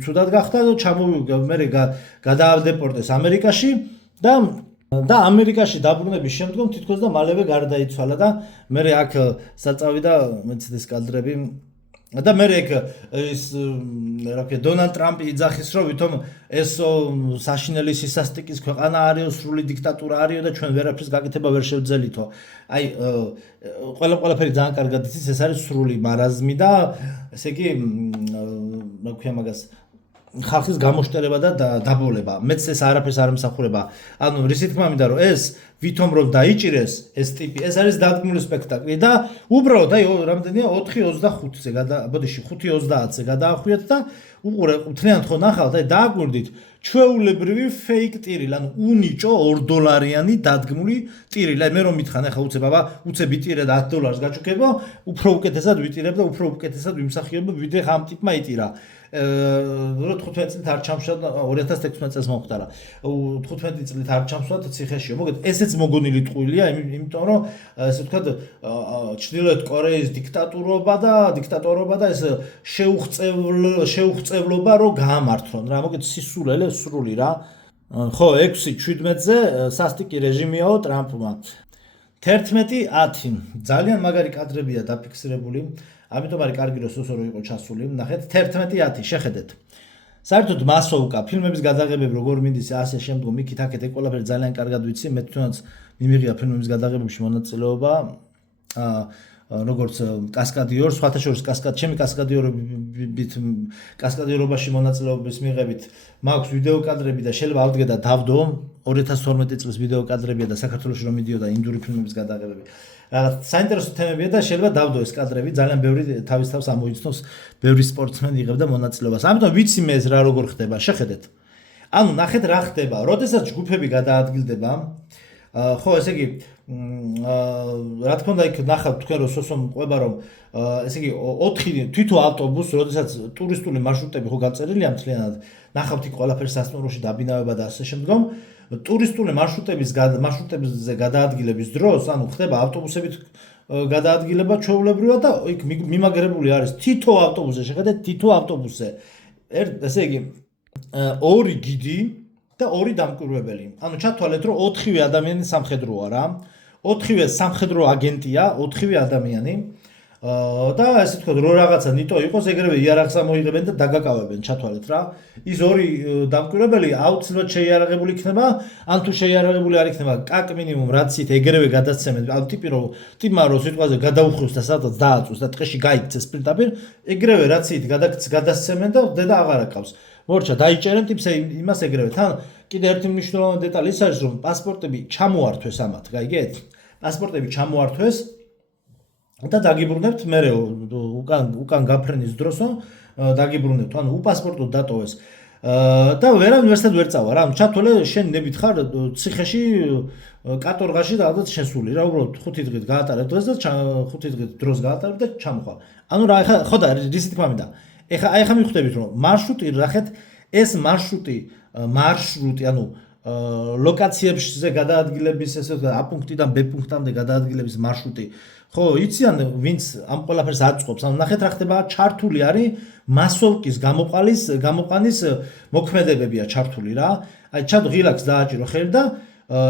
ცუდად გახდა და ჩამოვიდა, მერე გადაადეპორტეს ამერიკაში და ამერიკაში დაბრუნების შემდგომ თითქოს და მალევე გარდაიცვალა და მერე აქ საწავიდა მეცდეს კადრები და მე ეგ ის რა ვქე დონალდ ტრამპი იძახის რომ ვითომ ესო საშინელი სისასტიკის ქვეყანა არისო სრული დიქტატურა არისო და ჩვენ ვერაფრის გაკეთება ვერ შევძელითო აი ყველაფერი ძალიან კარგად იცის ეს არის სრული მარაზმი და ესე იგი რა ვქე მაგას ხალხის გამოშტერება და დაბოლება მეც ეს არაფერს არ მსახურება ანუ რისი თქმა მინდა რომ ეს ვითომ რომ დაიჭირეს ეს ტიპი ეს არის დადგმული სპექტაკლი და უბრალოდ აი რამდენია 4:25-ზე ბოდიში 5:30-ზე გადაახვიეთ და უყურე მთლიანად ხო ნახავთ აი დააგვირდით ჩვეულებრივი fake ტირილი ანუ უნიჭო $2 დადგმული ტირილი აი მე რომ მითხან ახლა უცებ აბა უცებ იტირე და $10 გაჩუქებო უფრო უკეთესად ვიტირებ და უფრო უკეთესად ვიმსახიობ ვიდრე ამ ტიპმა იტირა 15 წლით არ ჩამშვა 2016 წელს მომხდარა 15 წლით არ ჩამშვა ციხეშიო მოგეთ ესეც მოგონილი ტყუილია იმიტომ რომ ესე ვთქვათ ჩრდილოეთ კორეის დიქტატორობა და ეს შეუღწევლობა რომ გაამართლონ რა მოგეთ სისულელე სრული რა ხო 6-17-ზე სასტიკი რეჟიმიაო ტრამპმა 11:10 ძალიან მაგარი კადრებია დაფიქსირებული ამიტომ არის კარგი რომ სოსო რო იყო ჩასული ნახეთ 11:10 შეხედეთ საერთოდ მასოვკა ფილმების გადაღებები როგორ მინდის ასე შემდგომ იქით აქეთ ეგ ყველაფერი ძალიან კარგად ვიცი მე თვითონაც მიმიღია ფილმების გადაღებებში მონაწილეობა როგორც კასკადიორ სხვათა შორის ჩემი კასკადიორობაში მონაწილეობის მიღებით მაქვს ვიდეო კადრები და შეიძლება ავდგე და დავდო 2012 წლის ვიდეო კადრებია და საქართველოში რომ მიდიოდა ინდური ფილმების გადაღებები რაღაც საინტერესო თემებია და შეიძლება დავდო ეს კადრები ძალიან ბევრი თავის თავს ამოიცნობს ბევრი სპორტსმენი იღებდა მონაწილეობას ამიტომ ვიცი მე ეს რა როგორ ხდება შეხედეთ ანუ ნახეთ რა ხდება როდესაც ჯგუფები გადაადგილდება ხო ესე იგი რა თქმა უნდა იქ ნახავთ თქვენ რომ სოსომ ყვება რომ ესე იგი 4 თვითო ავტობუსს როდესაც ტურისტული მარშრუტები ხო გაწერილია მთლიანად ნახავთ იქ ყველაფერი სასტუმროში დაბინავება და ასე შემდგომ ტურისტული მარშრუტებზე გადაადგილების დროს ანუ ხდება ავტობუსებით გადაადგილება ჩვეულებრივად და იქ მიმაგრებული არის თითო ავტობუსზე შეხედეთ თითო ავტობუსზე ესე იგი 2 გიდი და 2 დამკვირვებელი ანუ ჩათვალეთ რომ 4-ვე ადამიანი სამხედროა რა 4-ვე სამხედრო აგენტია 4-ვე ადამიანი და ესე თქვა რომ რაღაცა ნიტო იყოს ეგრევე იარაღს ამოიღებენ და დაგაკავებენ ჩათვალეთ რა ის 2 დამკვირვებელი აუცილებლად შეიარაღებული იქნება ან თუ შეიარაღებული არ იქნება კაკ მინიმუმ რაცით ეგრევე გადასცემენ ანუ ტიპმა რომ სიტყვაზე გადაუხვევს და სადაც დააწვეს და ტყეში გაიქცეს პირდაპირ ეგრევე რაცით გადასცემენ და დედა აღარ აკავს მორჩა დაიჭერენ ტიპს იმას ეგრევე თან კიდე ერთი მნიშვნელოვანი დეტალი ის არის რომ პასპორტები ჩამოართვეს ამათ გაიგეთ პასპორტები ჩამოართვეს და დაგიბრუნებთ მე უკან გაფრენის დროსო დაგიბრუნებთ ანუ უპასპორტო დატოვეს და ვერასდროს ვერ წავა რა ანუ ჩათვალე შენ ნებით ხარ ციხეში კატორღაში რაღაც შესული რა უბრალოდ 5 დღით გაატარებ დღეს და 5 დღით დროს გაატარებ და ჩამოხვალ ანუ რა ხო და რისი თქმა მინდა ეხა მივხვდებით რომ მარშრუტი ნახეთ ეს მარშრუტი ანუ ლოკაციებზე გადაადგილების ესე ვთქვათ A პუნქტიდან B პუნქტამდე გადაადგილების მარშრუტი ხო იციან ვინც ამ ყველაფერს აწყობს ანუ ნახეთ რა ხდება ჩართული არის მასოვკის გამოყვანის მოქმედებებია ჩართული რა აი ჩად ღილაკს დააჭირო ხელი და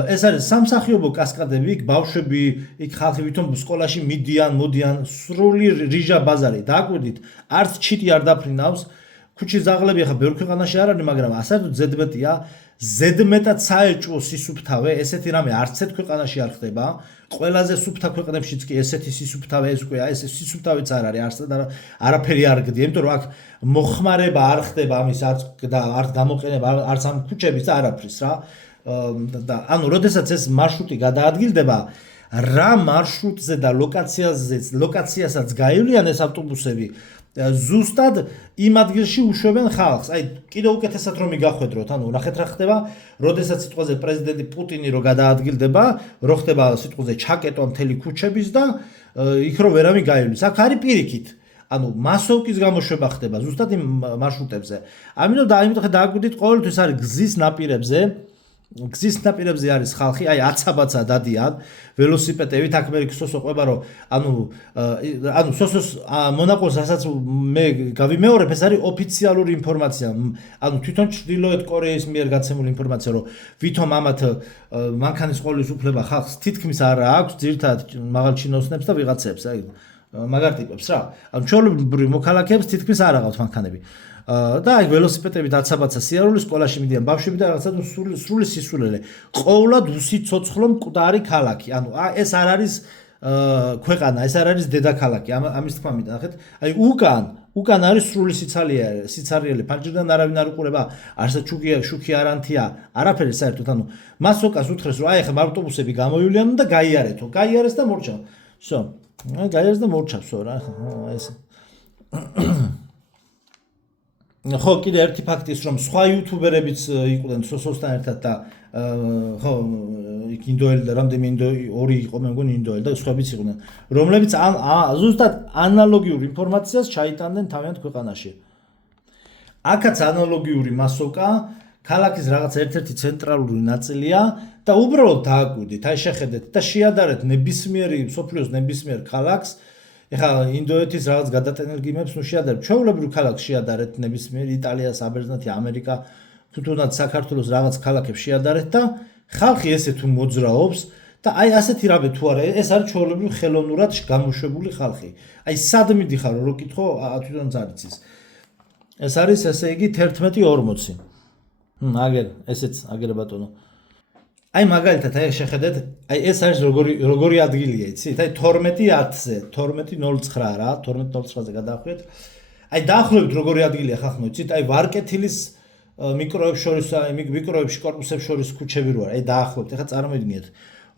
ეს არის სამსახიობო კასკადები იქ ბავშვები იქ ხალხი ვითომ სკოლაში მოდიან სრული რიჟა ბაზარი დააკვირდით არც ჩიტი არ დაფრინავს ქუჩის ზაღლები ახლა ბევრ ქვეყანაში არ არის მაგრამ ასეთ ზედმეტია ზედმეტად საეჭვო სისუფთავე ესეთი რამე არც ერთ ქვეყანაში არ ხდება ყველაზე სუფთა ქვეყნებშიც კი ესეთი სისუფთავე ეს უკვე ეს სისუფთავეც არ არის არც არაფერი არ გდია იმიტომ რომ აქ მოხმარება არ ხდება ამის არც გამოყენება არც ამ ქუჩების და არაფრის რა და ანუ როდესაც ეს მარშრუტი გადაადგილდება რა მარშრუტზე და ლოკაციასაც გაივლიან ეს ავტობუსები ზუსტად იმ ადგილში უშვებენ ხალხს. აი კიდევ უკეთესად რომ მიგახვედროთ, ანუ ნახეთ რა ხდება, როდესაც სიტყვაზე პრეზიდენტი პუტინი რო გადაადგილდება, რო ხდება სიტყვაზე ჩაკეტვა მთელი ქუჩების და იქ რო ვერავინ გაივლის. აქ არის პირიქით. ანუ მასოვკის გამოშვება ხდება ზუსტად იმ მარშრუტებზე. ამიტომ დააკვირდით ყოველთვის არის გზის ნაპირებზე არის ხალხი, აი აცაბაცა დადიან ველოსიპედებით, აქ მე სოსო ყვება რომ ანუ სოსოს მონაყოლს რასაც მე გავიმეორებ, ეს არის ოფიციალური ინფორმაცია. ანუ თვითონ ჩრდილოეთ კორეის მიერ გაცემული ინფორმაცია, რომ ვითომ ამათ მანქანის ყოლის უფლება ხალხს თითქმის არ აქვს, ძირითადად მაღალჩინოსნებს და ვიღაცებს, აი მაგარ ტიპებს რა. ანუ ჩვეულებრივ მოქალაქეებს თითქმის არ აღავთ მანქანები. და აი ველოსიპედები დაცაბაცა სიარული სკოლაში მიდიან ბავშვები და რაღაცა სრული სისულელე. ყოვლად უსიცოცხლო მკვდარი ქალაქი. ანუ ეს არ არის ქვეყანა, ეს არ არის დედაქალაქი. ამის თქმა მინდა ნახეთ. აი უკან არის სრული სიცარიელე. ფანჯრიდან არავინ არ უყურება. არსად შუქი არანთია. არაფერი საერთოდ. ანუ მასოკას უთხრეს რომ აი ახლა ავტობუსები გამოივლიან და გაიარეთო. გაიარეს და მორჩა. всё. გაიარეს და მორჩავსო რა. ეს ხო, კიდე ერთი ფაქტი ის რომ სხვა იუთუბერებიც იყვნენ სოსოსთან ერთად და ხო, ინდოელი და რამდენი ორი იყო მე მგონი ინდოელი და სხვაებიც იყვნენ, რომლებიც ზუსტად ანალოგიურ ინფორმაციას ჩაიტანდნენ თავიანთ ქვეყანაში. აქაც ანალოგიური მასოკა ქალაქის რაღაც ერთ-ერთი ცენტრალური ნაწილია და უბრალოდ დააკვირდით, აი შეხედეთ და შეადარეთ ნებისმიერი სოფლიოს ნებისმიერ ქალაქს. ეხლა ინდოეთის რაღაც გადატენილ გიმებს ნუ შეადარეთ. ჩვეულებრივ ქალაქს შეადარეთ ნებისმიერ იტალია, საბერძნეთი, ამერიკა, თუნდაც საქართველოს რაღაც ქალაქებს შეადარეთ და ხალხი ესე თუ მოძრაობს და აი ასეთი რამე თუ არა, ეს არის ჩვეულებრივ ხელოვნურად გამოშვებული ხალხი. აი სად მიდიხარ რო კითხო, თვითონ წარიცის. ეს არის ესე იგი 11:40. აგერ, ესეც აგერ ბატონო. აი მაგალითად აი შეხედეთ, აი ეს არის როგორი ადგილია, იცით? აი 12:10-ზე, 12:09 რა, 12:09-ზე გადაახვიეთ. აი დაახლოებით როგორი ადგილია ხახნო, იცით? აი ვარკეთილის მიკროებს შორის, აი მიკროებში კორპუსებს შორის ქუჩები როა, აი დაახლოებით. ეხლა წარმოიდგინეთ,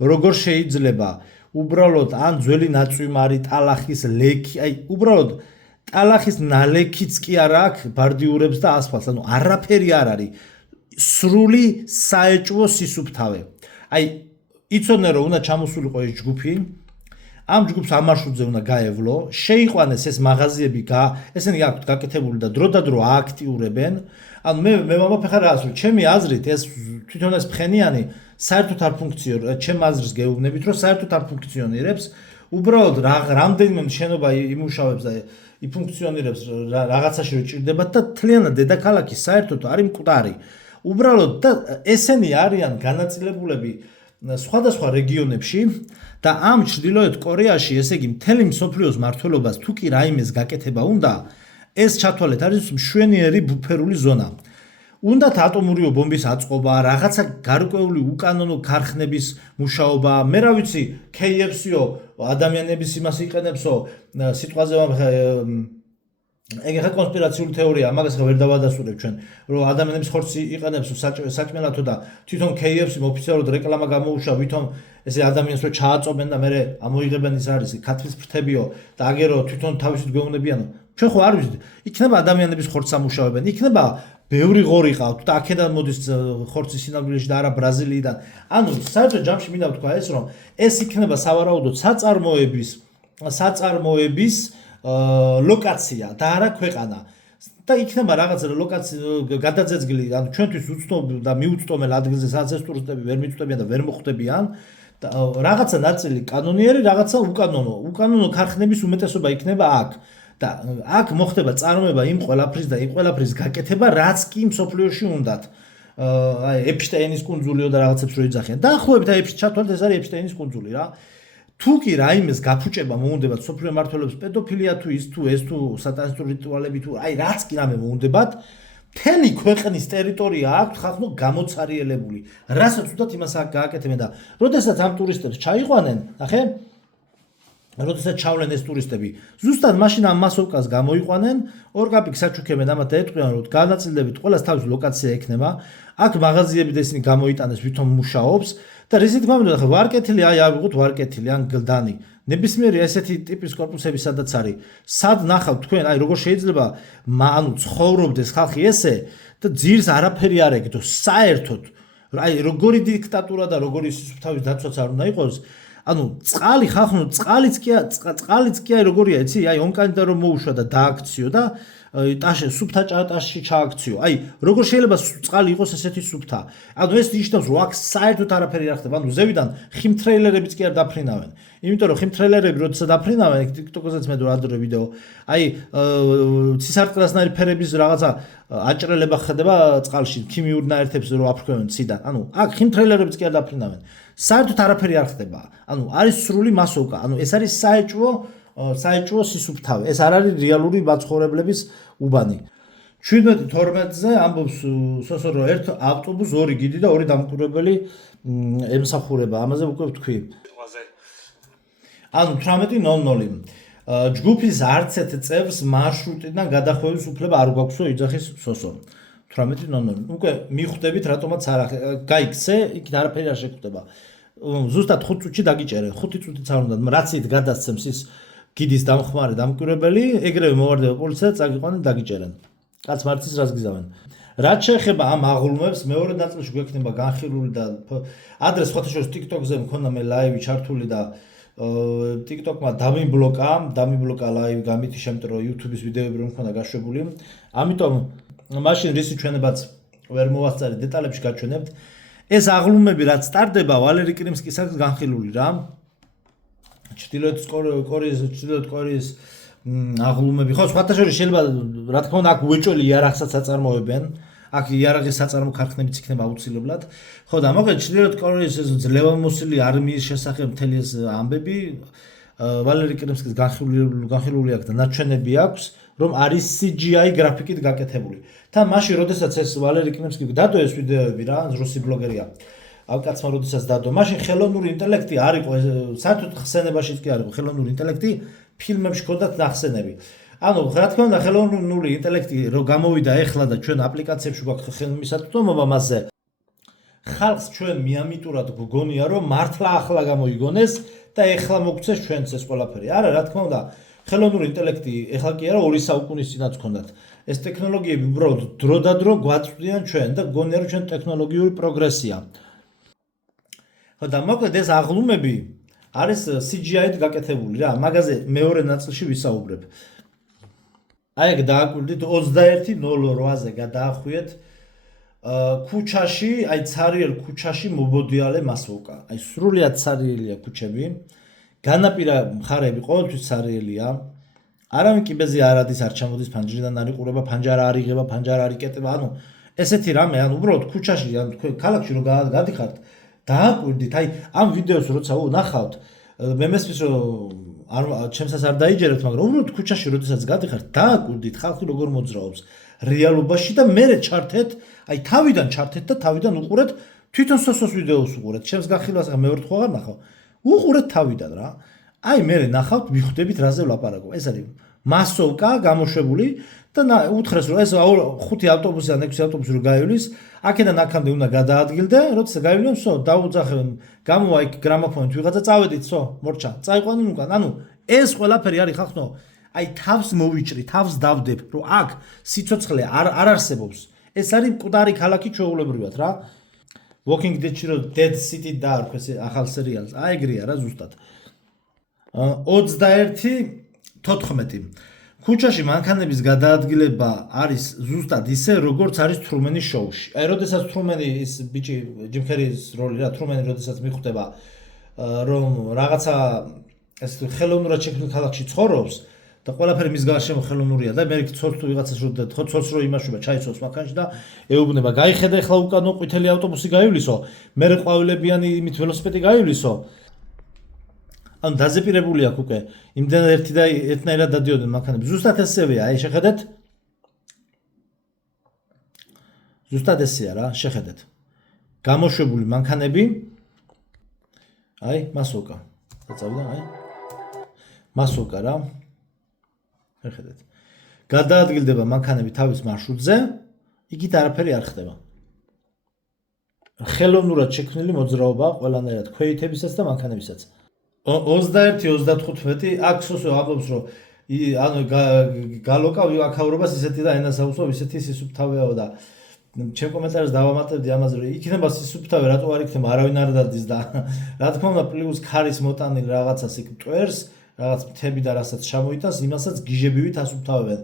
როგორ შეიძლება უბრალოდ ან ძველი ნაწვიმარი, ტალახის ლექი, აი უბრალოდ ტალახის ნალექიც კი არა აქვს ბარდიურებს და ასფალტს, ანუ არაფერი არ არის. სრული საეჭვო სისუფთავე. აი იცოდნენ რომ უნდა ჩამოსულიყო ეს ჯგუფი. ამ ჯგუფს ამ მარშრუტზე უნდა გაევლო, შეიყვანეს ეს მაღაზიები, ესენი აქვთ გაკეთებული და დრო და დრო ააქტიურებენ. ანუ მე მომაფეხარ რას რომ ჩემი აზრით ეს თვითონ ეს ფხენიანი საერთოდ არ ფუნქციონირებს, ჩემ აზრს გეუბნებით რომ საერთოდ არ ფუნქციონირებს. უბრალოდ რამდენიმე შენობა იმუშავებს და იფუნქციონირებს რაღაცაში რომ ჭირდებათ და თლიანად დედაქალაქი საერთოდ არის მკვდარი. უბრალოდ და ესენი არიან განაწილებულები სხვადასხვა რეგიონებში და ამ ჩრდილოეთ კორეაში, ესე იგი მთელი მსოფლიოს მმართველობას თუ კი რაიმეს გაკეთება უნდა, ეს ჩათვალეთ არის მშვენიერი ბუფერული ზონა. უნდათ ატომური ბომბის აწყობა, რაღაცა გარკვეული უკანონო ქარხნების მუშაობა, მე რა ვიცი, KFC-ო ადამიანების იმას იყენებსო, სიტყვაზე ეგ ახლა კონსპირაციული თეორია, მაგას ხა ვერ დავადასტურებ ჩვენ, რომ ადამიანების ხორცი იყენებს საჭმელათო და თვითონ KFC-მ ოფიციალურად რეკლამა გამოუშვა, ვითომ ესე ადამიანს რო ჩააწობენ და მე ამოიღებენ ის არის ქათმის ფრთებიო და აგერო თვითონ თავისით გვეუბნებიანო. ჩვენ ხო არ ვიცით, იქნება ადამიანების ხორცს ამუშავებენ, იქნება ბევრი ღორი ყავთ და აქედან მოდის ხორცის სინამდვილეში და არა ბრაზილიიდან. ანუ საერთოდ ჯამში მინდა ვთქვა ეს რომ ეს იქნება სავარაუდოდ საწარმოების ლოკაცია და არა ქვეყანა. და იქნება რაღაც ლოკაცია გადაძეძგილი, ანუ ჩვენთვის უცნობ და მიუწვდომელ ადგილზე სადაც ეს ტურისტები ვერ მიწვდებიან და ვერ მოხვდებიან. და რაღაცა ნაწილი კანონიერი, რაღაცა უკანონო. უკანონო ქარხნების უმეტესობა იქნება აქ. და აქ მოხდება წარმოება იმ ყველაფრის და იმ ყველაფრის გაკეთება, რაც კი მსოფლიოში უნდათ. აი ეპშტეინის კუნძულიო და რაღაცებს რო იძახიან. დაახლოებით აი ჩათვალეთ ეს არის ეპშტეინის კუნძული რა. თუ კი რაიმეს გაფუჭება მოუნდებათ სოფლიო მმართველობის პედოფილია თუ ის თუ ეს თუ სატანისტური რიტუალები თუ აი რაც კი რამე მოუნდებათ, მთელი ქვეყნის ტერიტორია აქვს ხახნო გამოცარიელებული. რასაც უდათ იმას აქ გააკეთებენ და როდესაც ამ ტურისტებს ჩაიყვანენ, ნახე? როდესაც ჩავლენ ეს ტურისტები, ზუსტად მაშინ ამ მასოვკას გამოიყვანენ, ორ კაპიკს აჩუქებენ ამათ და ეტყვიან რომ განაწილდებით ყველას თავის ლოკაცია ექნება, აქ მაღაზიები და ისინი გამოიტანეს ვითომ მუშაობს და რისით გამომდინარე ხა ვარკეთილი აი ავიღოთ ვარკეთილი ან გლდანი. ნებისმიერი ესეთი ტიპის კორპუსები სადაც არის, სად ნახავთ თქვენ, აი როგორ შეიძლება ანუ ცხოვრობდეს ხალხი ესე და ძირს არაფერი არ ეკეთოს საერთოდ. აი როგორი დიქტატურა და როგორი სისუფთავის დაცვაც არ უნდა იყოს. ანუ წყალი ხახნო წყალიც კი აი როგორია იცი აი ონკანიდან რომ მოუშვა და დააქციო და ტაში სუფთა ტაში ჩააქციო აი როგორ შეიძლება წყალი იყოს ესეთი სუფთა ანუ ეს ნიშნავს რომ აქ საერთოდ არაფერი არ ხდება ანუ ზევიდან ხიმთრეილერებიც კი არ დაფრინავენ იმიტომ რომ ხიმთრეილერები როდესაც დაფრინავენ TikTok-ზეც მე დადურე ვიდეო აი ცისარტყელასნაირი ფერების რაღაცა აჭრელება ხდება წყალში ქიმიურ ნაერთებს რო აფრქვევენ ციდან ანუ აქ ხიმთრეილერებიც კი არ დაფრინავენ საერთოდ არაფერი არ ხდება. ანუ არის სრული მასოვკა. ანუ ეს არის საეჭვო საეჭვო სისუფთავე. ეს არ არის რეალური მაცხოვრებლების უბანი. 17-12-ზე ამბობს სოსო რომ ერთ ავტობუსს ორი გიდი და ორი დამკვირვებელი ემსახურება. ამაზე უკვე ვთქვი. ანუ 18:00 ჯგუფის არც ერთ წევრს მარშრუტიდან გადახვევის უფლება არ გვაქვსო იძახის სოსო. 18:00 უკვე მიხვდებით რატომაც არ გაიქცე, იქ არაფერი არ შეგვხვდება. ზუსტად 5 წუთში დაგიჭერე, 5 წუთიც არ უნდა, რაც ით გადასცემს ის გიდის დამხმარე დამკვირვებელი, ეგრევე მოვარდება პოლიცია და წაგიყვანენ დაგიჭერენ. კაც მარტის რას გიზავენ. რაც შეეხება ამ აღულმებს, მეორე ნაწილში გვექნება განხილული და ადრეს ხოთაშორის TikTok-ზე მქონდა მე ლაივი ჩართული და TikTok-მა დამიბლოკა ლაივი გამითი შემტრო YouTube-ის ვიდეოები რომ მქონდა გაშვებული. ამიტომ მაშინ რისი ჩვენებაც ვერ მოვასწარი დეტალებში გაჩვენებთ. ეს აღლუმები რაც სტარდება ვალერი კრიმსკის აქვს განხილული რა. ჩრდილოეთ კორეის აღლუმები ხო სხვათა შორის შეიძლება რა თქმა უნდა აქ უეჭველი იარაღსაც აწარმოებენ. აქ იარაღის საწარმო ქარხნებიც იქნება აუცილებლად. ხო და მოკლედ ჩრდილოეთ კორეის ეს ძლევამოსილი არმიის შესახებ მთელი ეს ამბები ვალერი კრიმსკის განხილული აქვს და ნაჩვენები აქვს რომ არის CGI გრაფიკით გაკეთებული. თან მაშინ როდესაც ეს ვალერი კრიმსკი დადო ეს ვიდეოები რა რუსი ბლოგერია. ამ კაცმა როდესაც დადო მაშინ ხელოვნური ინტელექტი არ იყო საერთოდ ხსენებაშიც კი არ იყო ხელოვნური ინტელექტი ფილმებში ჰქონდათ ნახსენები. ანუ რა თქმა უნდა ხელოვნური ინტელექტი რო გამოვიდა ეხლა და ჩვენ აპლიკაციებში გვაქვს ხელმისაწვდომობა მასზე ხალხს ჩვენ მიამიტურად გგონია რომ მართლა ახლა გამოიგონეს და ეხლა მოგცეს ჩვენც ეს ყველაფერი. არა რა თქმა უნდა ხელოვნური ინტელექტი ეხლა კი არა 2 საუკუნის წინაც ჰქონდათ. ეს ტექნოლოგიები უბრალოდ დრო და დრო გვაწვდიან ჩვენ და გგონია რომ ჩვენ ტექნოლოგიური პროგრესია. ხო და მოკლედ ეს აღლუმები არის CGI-ით გაკეთებული რა. მაგაზე მეორე ნაწილში ვისაუბრებ. აი ეგ დააკვირდით 21:08-ზე გადაახვიეთ ქუჩაში, აი ცარიელ ქუჩაში მობოდიალე მასოვკა. აი სრულიად ცარიელია ქუჩები. განაპირა მხარეები ყოველთვის ცარიელია. არავინ კიბეზე არ ადის, არ ჩამოდის, ფანჯრიდან არ იყურება, ფანჯარა არ იღება, ფანჯარა არ იკეტება. ანუ ესეთი რამე, ანუ უბრალოდ ქუჩაში, ანუ თქვენ ქალაქში რო გადიხართ, დააკვირდით, აი ამ ვიდეოს როცა ვნახავთ, მე მესმის რომ ჩემსაც არ დაიჯერებთ, მაგრამ უბრალოდ ქუჩაში როდესაც გადიხართ, დააკვირდით ხალხი როგორ მოძრაობს რეალობაში და მერე ჩართეთ, აი თავიდან ჩართეთ და თავიდან უყურეთ თვითონ სოსოს ვიდეოს უყურეთ. ჩემს განხილვას მე ვერთხო აღარ ნახავ. უყურეთ თავიდან რა. აი მერე ნახავთ, მიხვდებით რაზე ვლაპარაკობ. ეს არის მასოვკა გამოშვებული და უთხრეს რომ ეს 5 ავტობუსი ან 6 ავტობუსი რო გაივლის, აქედან აქამდე უნდა გადაადგილდე, როცა გაივლენ, სო დაუძახენ, გამოვა იქ გრამოფონით ვიღაცა წავედით, სო, მორჩა, წაიყვანონ უკან. ანუ ეს ყველაფერი არის ხახნო, აი თავს მოვიჭრი, თავს დავდებ, რომ აქ სიცოცხლე არ არსებობს. ეს არის მკვდარი ქალაქი ჩვეულებრივად რა. Walking Dead-ში რო Dead City დაარქვეს ახალ სერიალს, აი ეგრეა რა ზუსტად. 21:14 ქუჩაში მანქანების გადაადგილება არის ზუსტად ისე, როგორც არის Truman-ის შოუში. აი, როდესაც Truman-ი ის ბიჭი Jim Carrey-ის როლი რა, Truman-ი როდესაც მიხვდება, რომ რაღაცა ეს ხელოვნურად შექმნილ ქალაქში ცხოვრობს და ყველაფერი მის გარშემო ხელოვნურია და მე ცოლს თუ ვიღაცას რო ცოლს რო იმაშובה, ჩაიცოს მანქანაში და ეუბნება, გაიხედა ახლა უკანო ყვითელი ავტობუსი გაივლისო, მე ყვავილებიანი იმით ველოსიპედი გაივლისო. ანუ დაზეპირებული აქვს უკვე. იმდენად ერთი და ერთნაირად დადიოდნენ მანქანები. ზუსტად ესევეა, აი შეხედეთ. ზუსტად ესეა რა, შეხედეთ. გამოშვებული მანქანები. აი, მასოვკა. დაწავდა, აი. მასოვკა რა. შეხედეთ. გადაადგილდება მანქანები თავის მარშრუტზე, იქით არაფერი არ ხდება. ხელოვნურად შექმნილი მოძრაობა ყველანაირად ქვეითებისაც და მანქანებისაც. 21:35 აქ სოსო ამბობს რომ ანუ გალოკავი აქაურობას ისეთი და ენას აუსვავ ისეთი სისუფთავეაო და ჩემ კომენტარებს დავამატებდი ამაზე რომ იქნება სისუფთავე რატო არ იქნება არავინ არ დადის და რა თქმა უნდა პლუს ქარის მოტანილი რაღაცას იქ მტვერს რაღაც მთები და რასაც ჩამოიტანს იმასაც გიჟებივით ასუფთავებენ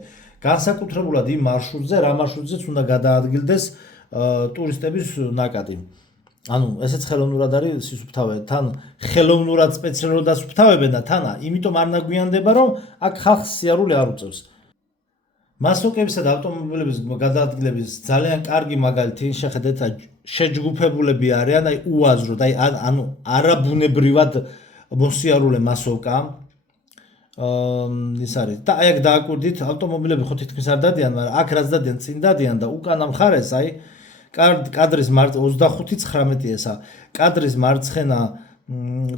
განსაკუთრებულად იმ მარშრუტზე რა მარშრუტზეც უნდა გადაადგილდეს ტურისტების ნაკადი ანუ ესეც ხელოვნურად არის სისუფთავე თან ხელოვნურად სპეციალურად ასუფთავებენ და თანა იმიტომ არ ნაგვიანდება რომ აქ ხალხს სიარული არ უწევს მასოკებისა და ავტომობილების გადაადგილების ძალიან კარგი მაგალითი შეხედეთ შეჯგუფებულები არიან აი უაზროდ აი ანუ არაბუნებრივად მოსიარულე მასოვკა ის არის და აი აქ დააკვირდით ავტომობილები ხო თითქმის არ დადიან, მაგრამ აქ რაც დადიან წინ დადიან და უკანა მხარეს აი კადრის 25-19 ესა კადრის მარცხენა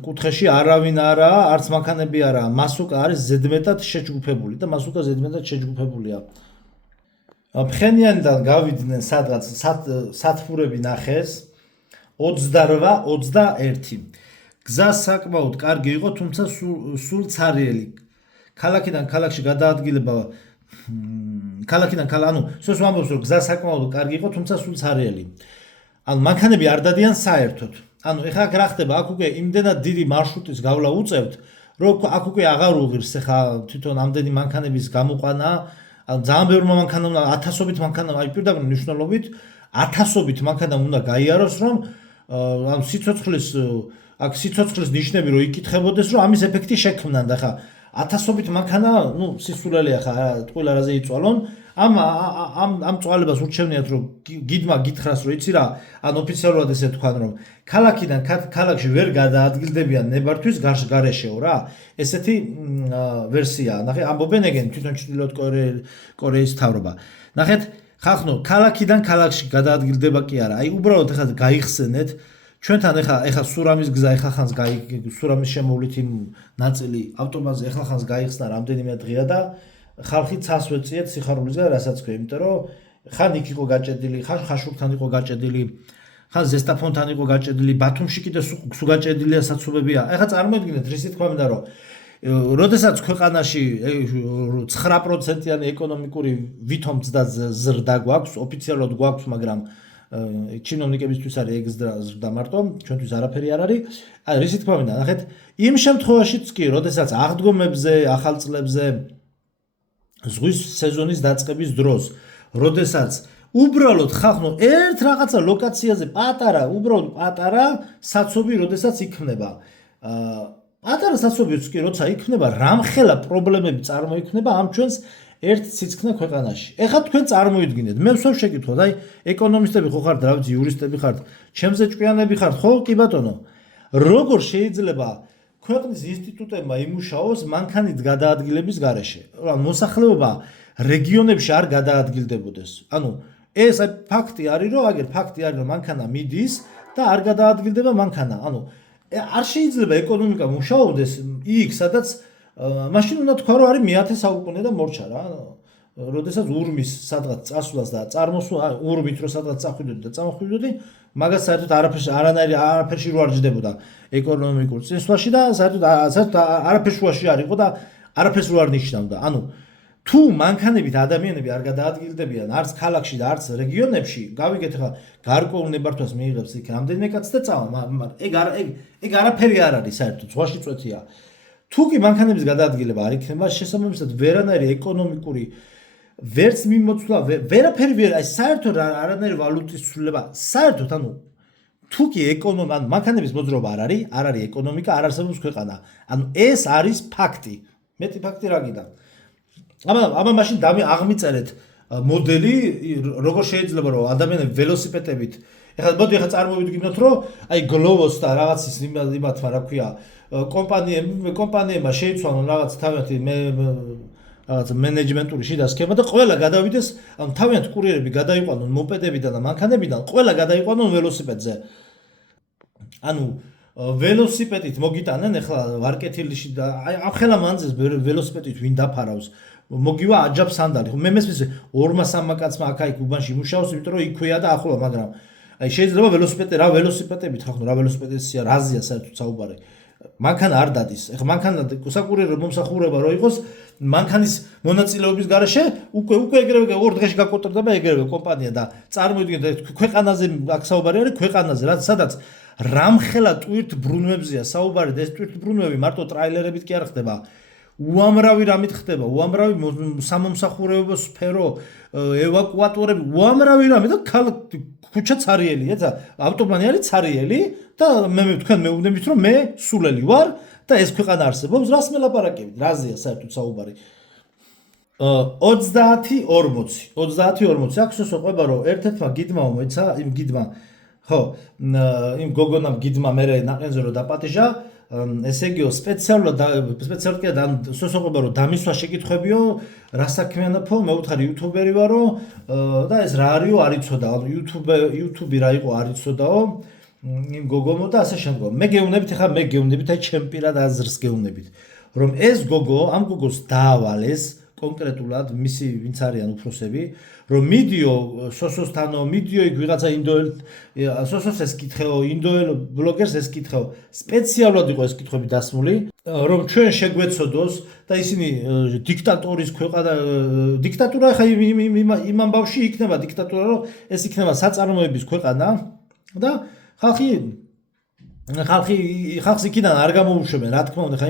კუთხეში არავინ არაა, არც მანქანები არაა, მასუკა არის ზედმეტად შეჯგუფებული და მასუკა ზედმეტად შეჯგუფებულია. ფხენიანიდან გავიდნენ სადღაც სათბურები ნახეს 28-21. გზა საკმაოდ კარგი იყო, თუმცა სულ ცარიელი. ქალაქიდან ქალაქში გადაადგილება ანუ სოს ვამბობს რომ გზა საკმაოდ კარგი იყო, თუმცა სულ ცარიელი. ანუ მანქანები არ დადიან საერთოდ. ანუ ეხლა აქ რა ხდება? აქ უკვე იმდენად დიდი მარშრუტის გავლა უწევთ, რომ აქ უკვე აღარ უღირს ეხლა თვითონ ამდენი მანქანების გამოყვანა. ანუ ძალიან ბევრი მანქანა უნდა 1000-ობით მანქანა, აი პირდაპირ მნიშვნელობით 1000-ობით მანქანა უნდა გაიაროს, რომ ანუ სიცოცხლის ნიშნები რომ იკითხებოდეს, რომ ამის ეფექტი შექმნან და ხა 1000-ობით მანქანა, სისულელია ხა ტყუილ არაზე იწვალონ. ამ წვალებას ურჩევნიათ რომ გიდმა გითხრას რომ იცი რა, ან ოფიციალურად ესე თქვან რომ ქალაქიდან ქალაქში ვერ გადაადგილდებიან ნებართვის გარეშეო რა. ესეთი ვერსია. ნახე, ამბობენ ეგენ თვითონ ჩრდილოეთ კორეის მთავრობა. ნახეთ, ხახნო, ქალაქიდან ქალაქში გადაადგილდება კი არა. აი უბრალოდ ეხლა გაიხსენეთ ჩვენთან ეხლა სურამის გზა ეხლა ხანს სურამის შემოვლით იმ ნაწილი ავტობანზე ეხლა ხანს გაიხსნა რამდენიმე დღეა და ხალხი ცას ვეწიეთ სიხარულისგან, რასაც ქვია, იმიტომ რომ ხან იქ იყო გაჭედილი, ხან ხაშურთან იყო გაჭედილი, ხან ზესტაფონთან იყო გაჭედილი, ბათუმში კიდე სულ გაჭედილია საცობებია. ეხლა წარმოიდგინეთ, რისი თქვა მინდა რომ როდესაც ქვეყანაში 9%-იანი ეკონომიკური ვითომც და ზრდა გვაქვს, ოფიციალურად გვაქვს, მაგრამ ჩინოვნიკებისთვის არის ეგ ზრდა მარტო, ჩვენთვის არაფერი არ არის. აი, რისი თქვა მინდა, ნახეთ, იმ შემთხვევაშიც კი, როდესაც აღდგომებზე, ახალ წლებზე ზღვის სეზონის დაწყების დროს, როდესაც უბრალოდ ხახნო ერთ რაღაცა ლოკაციაზე უბრალოდ პატარა საცობი, როდესაც იქნება. პატარა საცობიც კი როცა იქნება, რამხელა პრობლემები წარმოიქმნება ამ ჩვენს ერთ ციცქნა ქვეყანაში. ეხლა თქვენ წარმოიდგინეთ, მე ვსვამ შეკითხვას, აი ეკონომისტები ხო ხართ, რა ვიცი, იურისტები ხართ, ჩემზე ჭკვიანები ხართ, ხო კი ბატონო. როგორ შეიძლება ქვეყნის ინსტიტუტებმა იმუშაოს მანქანით გადაადგილების გარეშე? მოსახლეობა რეგიონებში არ გადაადგილდებოდეს. ანუ ეს ფაქტი არის, რომ მანქანა მიდის და არ გადაადგილდება მანქანა. ანუ არ შეიძლება ეკონომიკა მუშაობდეს იქ, სადაც მაშინ უნდა თქვა, რომ არის მე-10 საუკუნე და მორჩა რა. როდესაც ურმის სადღაც წასვლას და წარმოსვლა, ურმით რომ სადღაც წახვიდოდი და წამოხვიდოდი, მაგას საერთოდ არაფერში რო არ ჯდებოდა ეკონომიკურ წინსვლაში და საერთოდ არაფერ შუაში არ იყო და არაფერს რო არ ნიშნავდა. ანუ თუ მანქანებით ადამიანები არ გადაადგილდებიან არც ქალაქში და არც რეგიონებში, გავიგეთ ხა გარკვეულ ნებართვას მიიღებს იქ რამდენიმე კაცი და წავა, მაგრამ ეგ არაფერი არ არის საერთოდ, ზღვაში წვეთია. თუ კი მანქანების გადაადგილება არ იქნება, შესაბამისად ვერანაირი ეკონომიკური ვერც მიმოცვლა, ვერაფერი ვერ, აი საერთოდ არანაირი ვალუტის ცვლილება, საერთოდ ანუ თუ კი ანუ მანქანების მოძრაობა არ არის ეკონომიკა, არ არსებობს ქვეყანა. ანუ ეს არის ფაქტი. მეტი ფაქტი რა გინდა? აბა მაშინ აღმიწერეთ მოდელი, როგორ შეიძლება რომ ადამიანები ველოსიპედებით, ეხლა წარმოვიდგინოთ, რომ აი გლოვოს და რაღაცის იმათმა რა ქვია, კომპანიებმა შეიცვალონ რაღაც თავიანთი რაღაც მენეჯმენტური შიდა სქემა და ყველა გადავიდეს, ანუ თავიანთ კურიერები გადაიყვანონ მოპედებიდან და მანქანებიდან, ყველა გადაიყვანონ ველოსიპედზე. ანუ ველოსიპედით მოგიტანენ ეხლა ვარკეთილში და აი ამ ხელა მანძილს ველოსიპედით ვინ დაფარავს? მოგივა აჯაბ სანდალი. მე მესმის 2-3 კაცმა აქ უბანში მუშაობს, იმიტომ რომ იქვეა და ახლოა, მაგრამ აი შეიძლება ველოსიპედებით ხახნო, რა ველოსიპედია, რაზეა საერთოდ საუბარი. მანქანა არ დადის. ეხლა მანქანა საკურიერო მომსახურება რო იყოს, მანქანის მონაწილეობის გარეშე უკვე ეგრევე 2 დღეში გაკოტრდება ეგრევე კომპანია და წარმოიდგინეთ ქვეყანაზე აქ საუბარი არის ქვეყანაზე, სადაც რამხელა ტვირთ ბრუნვებზეა საუბარი და ეს ტვირთ ბრუნვები მარტო ტრაილერებით კი არ ხდება. უამრავი რამით ხდება, უამრავი სამომსახურეობო სფერო, ევაკუატორები, უამრავი რამე და ქუჩა ცარიელია და ავტობანი არის ცარიელი და თქვენ მეუბნებით რომ მე სულელი ვარ და ეს ქვეყანა არსებობს, რას მელაპარაკებით, რაზეა საერთოდ საუბარი. 30-40 აქ შესაძლოა რომ ერთ-ერთმა გიდმა მოიცა, იმ გიდმა, იმ გოგონამ გიდმა მე ნაყენზე რომ დაპატიჟა, ესე იგიო სპეციალურად სოსოყობა რომ დამისვა შეკითხვებიო რა საქმიანობო მე ვუთხარი იუთუბერი ვარო და ეს რა არისო არ იცოდა YouTube რა იყო არ იცოდაო იმ გოგომო და ასე შემდგომ მე გეუბნებით აი ჩემ პირად აზრს გეუბნებით რომ ეს გოგო ამ გოგოს დაავალეს კონკრეტულად მისი ვინც არიან უფროსები რომ მიდიო სოსოსთანო მიდიო იქ ვიღაცა ინდოელ სოსოს ეს კითხეო ინდოელ ბლოგერს ეს კითხეო სპეციალურად იყო ეს კითხვები დასმული რომ ჩვენ შეგვეცოდოს და ისინი დიქტატორის ქვეყანა დიქტატურა ხა იმ ამბავში იქნება დიქტატურა რომ ეს იქნება საწარმოების ქვეყანა და ხალხს იქიდან არ გამოუშვებენ რა თქმა უნდა ხა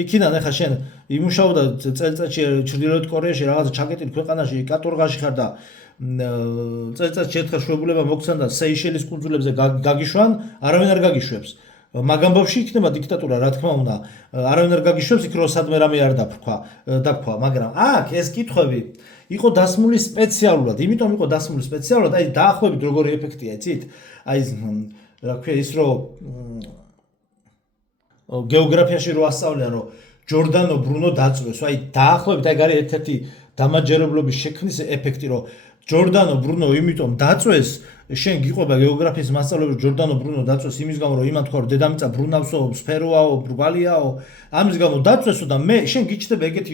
იქიდან ხა შენ იმუშაოდა წელიწადში ჩრდილოეთ კორეაში რაღაც ჩაკეტილ ქვეყანაში კატორღაში ხარ და წელიწადში ერთხელ შვებულება მოგცან და სეიშელის კუნძულებზე გაგიშვან არავინ არ გაგიშვებს მაგ ამბავში იქნება დიქტატურა რა თქმა უნდა არავინ არ გაგიშვებს იქ რო სადმე რამე არ დაფქვა მაგრამ აქ ეს კითხვები იყო დასმული სპეციალურად იმიტომ იყო დასმული სპეციალურად აი დაახლოებით როგორი ეფექტია იცით აი რა ქვია ის რომ გეოგრაფიაში რო ასწავლიან რომ ჯორდანო ბრუნო დაწვეს აი დაახლოებით აი არის ერთ-ერთი დამაჯერებლობის შექმნის ეფექტი რომ ჯორდანო ბრუნო იმიტომ დაწვეს შენ გიყვება გეოგრაფიის მასწავლებელი ჯორდანო ბრუნო დაწვეს იმის გამო რომ იმან თქვა რომ დედამიწა ბრუნავსო სფეროაო ბრვალიაო ამის გამო დაწვესო და მე შენ გიჩნდება ეგეთი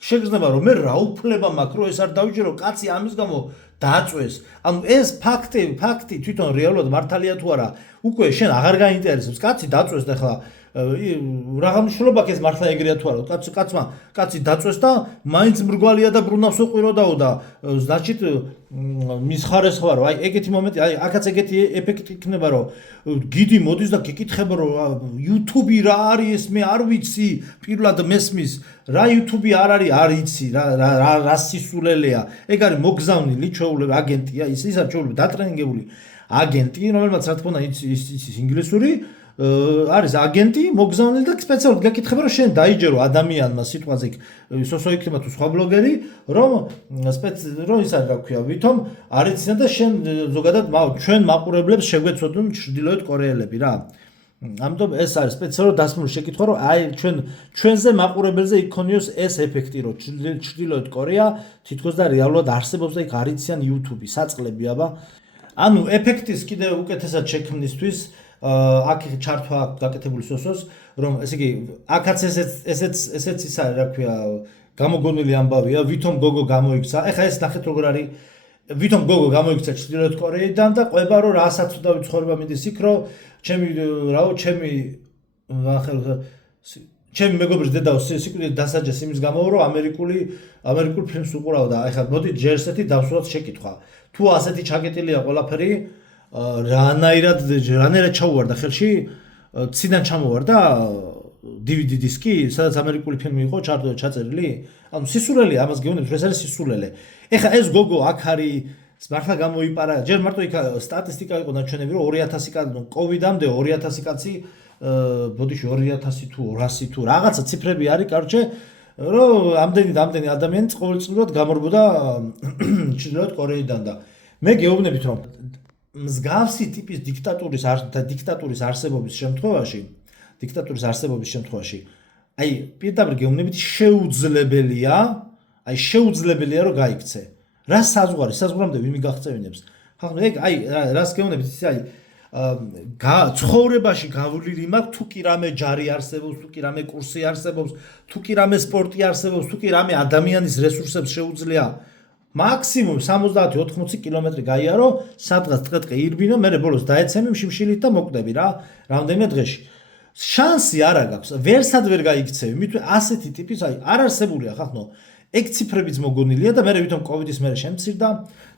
შეგრძნება რომ მე რა უფლება მაქვს რომ ეს არ დავიჯერო კაცი ამის გამო დაწვეს ანუ ეს ფაქტი თვითონ რეალურად მართალია თუ არა უკვე შენ აღარ გაინტერესებს კაცი დაწვეს და ხა რაღა მნიშვნელობა აქვს ეს მართლა ეგრეა თუ არა კაცი დაწვეს და მაინც მრგვალია და ბრუნავს უყიროდაო და значит მის ხარეს ხარო აი ეგეთი მომენტი აი აქაც ეგეთი ეფექტი იქნება რომ გიდი მოდის და გიკითხება რომ YouTube რა არის ეს მე არ ვიცი პირველად მესმის რა YouTube არ არის არ იცი რა სისულელეა ეგ არის მოგზავნილი ჩვეულები აგენტია ის არის ჩვეულები დატრენინგებული აგენტი რომელმაც რა თქმა უნდა იცის ინგლისური არის აგენტი მოგზავნილი და სპეციალურად გაკითხება რომ შენ დაიჯერო ადამიანმა სიტყვაზე სოსო იქნება თუ სხვა ბლოგერი რომ ის არ გაქვია ვითომ არ იციან და შენ ზოგადად ჩვენ მაყურებლებს შეგვეცოდონ ჩრდილოეთ კორეელები რა ამიტომ ეს არის სპეციალურად დასმული შეკითხვა რომ აი ჩვენზე მაყურებელზე იქონიოს ეს ეფექტი რომ ჩრდილოეთ კორეა თითქოს და რეალურად არსებობს და იქ არ იციან YouTube საწყლები აბა ანუ ეფექტის კიდე უკეთესად შექმნისთვის აქ ჩართვა გაკეთებული სოსოს რომ ესე იგი აქაც ესეც ის არის რა ქვია გამოგონილი ამბავია ვითომ გოგო გამოიქცა ეხა ეს ნახეთ როგორ არის ვითომ გოგო გამოიქცა ჩრდილოეთ კორეიდან და ყვება რომ რასაც უდავი ცხოვრება მინდის იქ რომ ჩემი მეგობრის დედაო სიკვდილით დასაჯეს იმის გამო რომ ამერიკულ ფილმს უყურავდა ეხლა მოდი ჯერ ესეთი დავსვათ შეკითხვა თუ ასეთი ჩაკეტილია ყველაფერი რანაირად ჩაუვარდა ხელში ციდან ჩამოვარდა DVD დისკი სადაც ამერიკული ფილმი იყო ჩაწერილი ანუ სისულელე ამას გეუბნებით ეს არის სისულელე ეხა ეს გოგო აქ არის მართლა გამოიპარა ჯერ მარტო იქ სტატისტიკა იყო ნაჩვენები რომ 2000 კაცი კოვიდამდე 2000 კაცი ბოდიში 2000 თუ 200 თუ რაღაცა ციფრები არის კარჩე რომ ამდენი ადამიანი ყოველწლიურად გამორბოდა ჩრდილოეთ კორეიდან და მე გეუბნებით რომ მსგავსი ტიპის დიქტატურის არსებობის შემთხვევაში აი პირდაპირ გეუბნებით შეუძლებელია რომ გაიქცე რა საზღვარამდე ვინ მიგაღწევინებს ხახნო ეგ აი რას გეუბნებით ის აი ცხოვრებაში გავლილი მაქვს თუ კი რამე ჯარი არსებობს თუ კი რამე კურსი არსებობს თუ კი რამე სპორტი არსებობს თუ კი რამე ადამიანის რესურსებს შეუძლია მაქსიმუმ 70-80 კილომეტრი გაიარო სადღაც ტყე ირბინო მე ბოლოს დაეცემი შიმშილით და მოკვდები რა რამდენიმე დღეში შანსი არ აქვს ვერსად ვერ გაიქცევი მით ასეთი ტიპის აი არ არსებულია ხახნო ეგ ციფრებიც მოგონილია და მე ვითომ კოვიდის მერე შემცირდა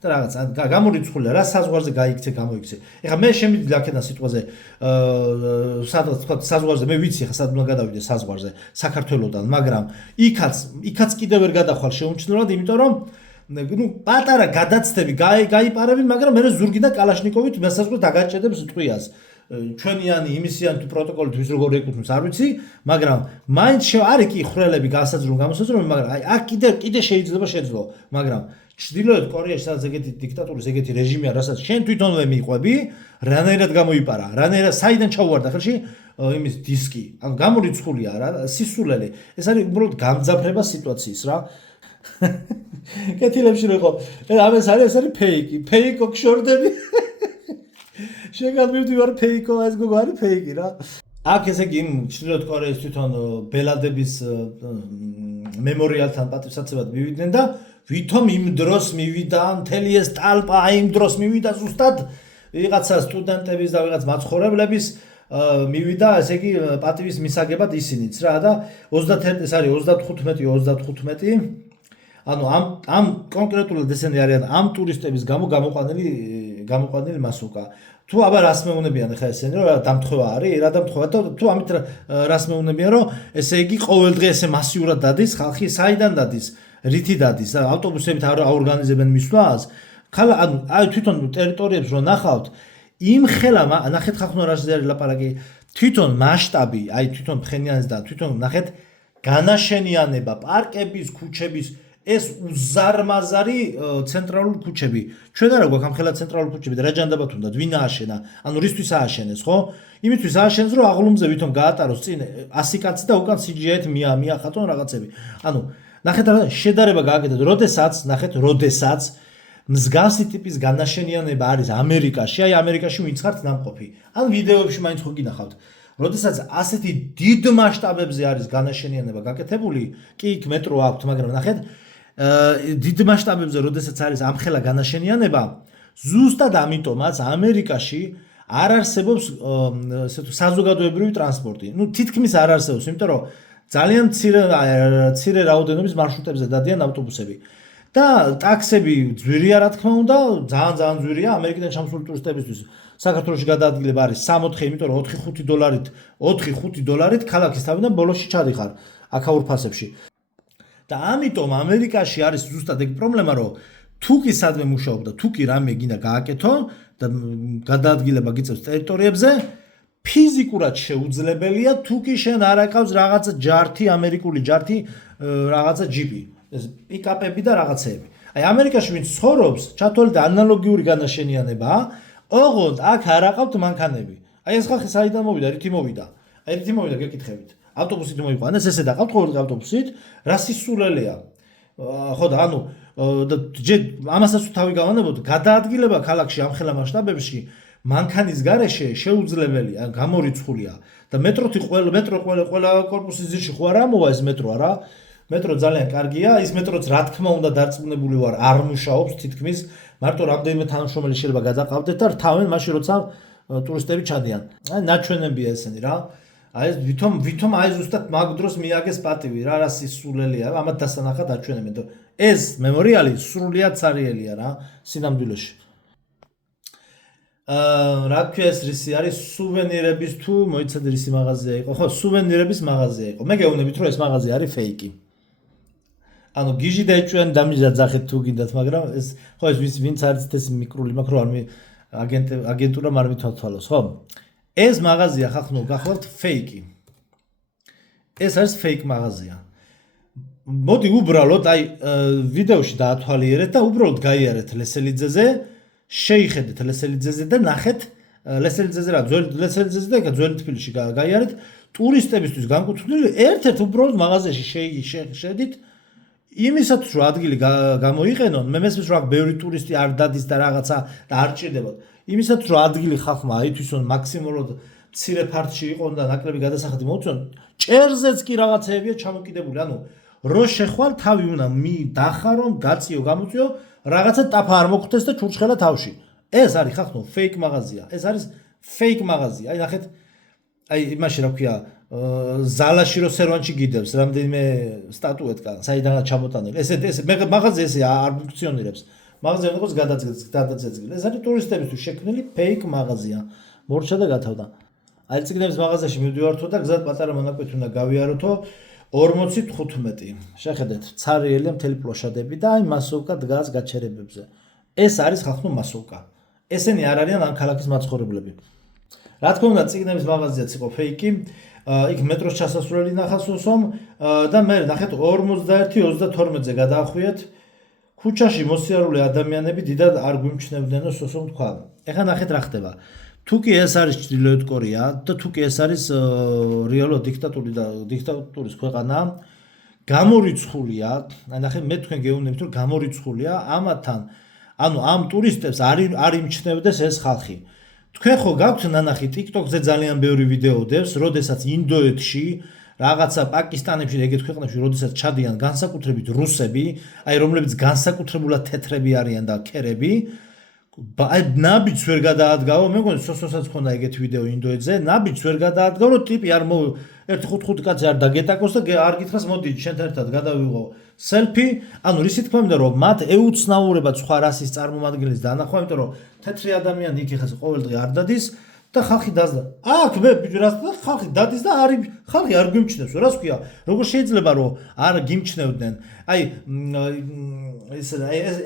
და რაღაც გამორიცხულია რა საზღვარზე გაიქცე გამოიქცე ეხლა მე შემიძლია აქედან სიტყვაზე სადღაც თქვა საზღვარზე მე ვიცი ხა სად უნდა გადავიდე საზღვარზე საქართველოსთან მაგრამ იქაც კიდევ ვერ გადახვალ შეუმჩნევლად იმიტომ რომ ну პატარა გადაცდები გაიპარები მაგრამ მე ზურგი და კალაშნიკოვით მესაზღვრე დაგაჭედებს ტყვიას ჩვენიანი იმისიანი თუ პროტოკოლით ვის როგორ ეკუთვნის არ ვიცი მაგრამ მაინც არის კი ხრელები გასაძრუნ გამოსაძრუნები მაგრამ აი აქ კიდე შეიძლება შეძლო მაგრამ ჩრდილოეთ კორეაში სადაც ეგეთი დიქტატურის ეგეთი რეჟიმია რასაც შენ თვითონვე მიყვები რანაირად გამოიპარა რანაირად საიდან ჩაუვარდა ხელში იმის დისკი, ანუ გამორიცხულია რა, სისულელი. ეს არის უბრალოდ გამძაფრება სიტუაციის რა. კეთილებში რო იყო. ეს არის ფეიკი, ფეიკო გშორდები. შეგამივდივარ ფეიკო, ეს გოგო არის ფეიკი რა. აქ ესე იგი ჩრდილოეთ კორეის თვითონ ბელადების მემორიალთან პატივსაცემად მივიდნენ და ვითომ იმ დროს მივიდა მთელი ეს ტალპა, იმ დროს მივიდა ზუსტად ვიღაცა სტუდენტების და ვიღაც მაცხოვრებლების მივიდა, ესე იგი პატივის მისაგებად ისინიც რა და 31 ეს არის 35 ანუ ამ კონკრეტულად ესენი არიან ამ ტურისტების გამო გამოყვანილი მასუკა. თუ აბა რას მეუნებიან ხა ესენი რომ დამთხევა არის, რა დამთხევა და თუ ამით რას მეუნებიან რომ ესე იგი ყოველდღე ესე მასიურად დადის ხალხი, საიდან დადის, რითი დადის, ავტობუსებით არ აორგანიზებენ მისვლას. ანუ აი თვითონ ტერიტორიებს რო ნახავთ, იმ ხელა ნახეთ ხალხო რაზე არის ლაპარაკი, თვითონ მასშტაბი, აი თვითონ ფხენიანის და თვითონ ნახეთ განაშენიანება, პარკების, ქუჩების ეს უზარმაზარი ცენტრალური ქუჩები. ჩვენ არა გვაქვს ამ ხელა ცენტრალური ქუჩები და რა ჯანდაბათ უნდა ვინ ააშენა? ანუ რისთვის ააშენეს, ხო? იმისთვის ააშენეს, რომ აღლუმზე ვითომ გაატაროს წინ 100 კაცი და უკან CGI-ით მიახატონ რაღაცები. ანუ ნახეთ რა შედარება გააკეთეთ, როდესაც მსგავსი ტიპის განაშენიანება არის ამერიკაში, აი ამერიკაში ვინც ხართ ნამყოფი. ან ვიდეოებში მაინც ხო გინახავთ. როდესაც ასეთი დიდ მასშტაბებზე არის განაშენიანება გაკეთებული, კი იქ მეტრო აქვს, მაგრამ ნახეთ დიდ მასშტაბებზე როდესაც არის ამხელა განაშენიანება, ზუსტად ამიტომაც ამერიკაში არ არსებობს ესე თუ საზოგადოებრივი ტრანსპორტი. ნუ თითქმის არ არსებობს, იმიტომ რომ ძალიან მცირე რაოდენობის მარშრუტებზე დადიან ავტობუსები. და ტაქსები ძვირია რა თქმა უნდა, ძალიან ძვირია ამერიკიდან ჩამოსული ტურისტებისთვის. საქართველოში გადაადგილება არის 3-4, იმიტომ რომ 4-5 დოლარით ქალაქის თავიდან ბოლოში ჩადიხარ აქაურ ფასებში. და ამიტომ ამერიკაში არის ზუსტად ეგ პრობლემა, რომ თუ კი სადმე მუშაობ და თუ კი რამე გინდა გააკეთო და გადაადგილება გიწევს ტერიტორიებზე, ფიზიკურად შეუძლებელია თუ კი შენ არ აკავს რაღაცა ჯართი, ამერიკული ჯართი, რაღაცა ჯიპი, ეს პიკაპები და რაღაცეები. აი ამერიკაში ვინც ცხოვრობს, ჩათვალეთ ანალოგიური განაშენიანებაა, ოღონდ აქ არ აყავთ მანქანები. აი ეს ხალხი საიდან მოვიდა, რითი მოვიდა? აი რითი მოვიდა გეკითხებით. ავტობუსით მოიყვანეს, ესე დაყავთ ყოველდღე ავტობუსით, რა სისულელეა. ხო და ანუ ამასაც თავი გავანებოთ, გადაადგილება ქალაქში ამხელა მასშტაბებში მანქანის გარეშე შეუძლებელია, გამორიცხულია და მეტრო ყველა კორპუსის ძირში ხო არ ამოვა ეს მეტრო არა? მეტრო ძალიან კარგია, ის მეტროც რა თქმა უნდა დარწმუნებული ვარ არ მუშაობს თითქმის, მარტო რამდენიმე თანამშრომელი შეიძლება გადაყავდეთ და რთავენ მაშინ როცა ტურისტები ჩადიან. აი ნაჩვენებია ესენი რა. აი ეს ვითომ აი ზუსტად მაგ დროს მიაგეს პატივი რა სისულელია, ამათ დასანახად აჩვენებენ. ეს მემორიალი სრულიად ცარიელია რა სინამდვილეში. რა ქვია ეს რისი არის სუვენირების თუ მოიცადე რისი მაღაზია იყო? ხო, სუვენირების მაღაზია იყო. მე გეუბნებით რომ ეს მაღაზია არის ფეიკი. ანუ გიჟი დაეჭვენ დამიჯაძახეთ თუ გინდათ, მაგრამ ეს ხო ეს ვინც არის ეს მიკრული მაქრო არ აგენტურა არ მithვალოს, ხო? ეს მაღაზია ხახნო გახლავთ ფეიკი. ეს არის ფეიკ მაღაზია. მოდი უბრალოდ აი ვიდეოში დაათვალიერეთ და უბრალოდ გაიარეთ ლესელიძეზე, შეიხედეთ ლესელიძეზე და ნახეთ ლესელიძეზე რა ლესელიძეზე და ძველი თბილისში გაიარეთ ტურისტებისთვის განკუთვნილი ერთ-ერთ უბრალოდ მაღაზიაში შედით იმისათვის რომ ადგილი გამოიყენონ, მე მესმის რომ ბევრი ტურისტი არ დადის და რაღაცა და არ ჭირდებოდ. იმისათვის რომ ადგილი ხალხმა აითვისონ მაქსიმალურად მცირე ფართში იყონ და ნაკლები გადასახადი მოუწონ, ჭერზეც კი რაღაცეებია ჩამოკიდებული. ანუ რო შეხვალ თავი უნდა დახარონ, გაწიო, გამოწიო, რაღაცა ტაფა არ მოგხვდეს და ჩურჩხელა თავში. ეს არის ხახნო ფეიკ მაღაზია. ეს არის ფეიკ მაღაზია. აი ნახეთ, აი იმაში რა ქვია, ზალაში რო სერვანში გიდევს რამდენიმე სტატუეტკა, საიდანაც ჩამოტანილი. ეს მაღაზია ესე არ ფუნქციონირებს. მაღაზია უნდა გადაძეგლი. ეს არის ტურისტებისთვის შექმნილი ფეიკ მაღაზია. მორჩა და გათავდა. აი წიგნების მაღაზიაში მივდივართო და გზად პატარა მონაკვეთი უნდა გავიაროთო 45. შეხედეთ, ცარიელია მთელი პლოშადები და აი მასოვკა დგას გაჩერებებზე. ეს არის ხახნო მასოვკა. ესენი არ არიან ამ ქალაქის მაცხოვრებლები. რა თქმა უნდა, წიგნების მაღაზიაც იყო ფეიკი. იქ მეტროს ჩასასვლელი ნახა სოსომ და მე ნახეთ 41-32-ზე გადაახვიეთ. ქუჩაში მოსიარული ადამიანები დიდად არ გვიმჩნევდნენო სოსომ თქვა. ეხლა ნახეთ რა ხდება. თუ კი ეს არის ჩრდილოეთ კორეა და თუ კი ეს არის რეალურად დიქტატურის ქვეყანა, გამორიცხულია, ნახე მე თქვენ გეუბნებით რომ გამორიცხულია ამათან, ანუ ამ ტურისტებს არ იმჩნევდეს ეს ხალხი. თქვენ ხო გაქვთ ნანახი TikTok-ზე ძალიან ბევრი ვიდეო დევს, როდესაც ინდოეთში რაღაცა პაკისტანებში და ეგეთ ქვეყნებში როდესაც ჩადიან განსაკუთრებით რუსები, აი რომლებიც განსაკუთრებულად თეთრები არიან და ქერები, ნაბიჯს ვერ გადაადგავო, მე მგონი სოსოსაც ხონდა ეგეთ ვიდეო ინდოეთზე, ნაბიჯს ვერ გადაადგავო, რომ ტიპი არ ერთი 5 კაცი არ დაგეტაკოს და არ გითხრას მოდი შენთან ერთად გადავიღო სელფი, ანუ რისი თქმა უნდა რომ მათ ეუცნაურებად სხვა რასის წარმომადგენლის დანახვა, იმიტომ რომ თეთრი ადამიანი იქ ეხას ყოველდღე არ დადის და ხალხი დაზდა. აქ მე ბიჭო რას და ხალხი დადის და ხალხი არ გიმჩნევს, რას ქვია? როგორ შეიძლება რომ არ გიმჩნევდნენ? აი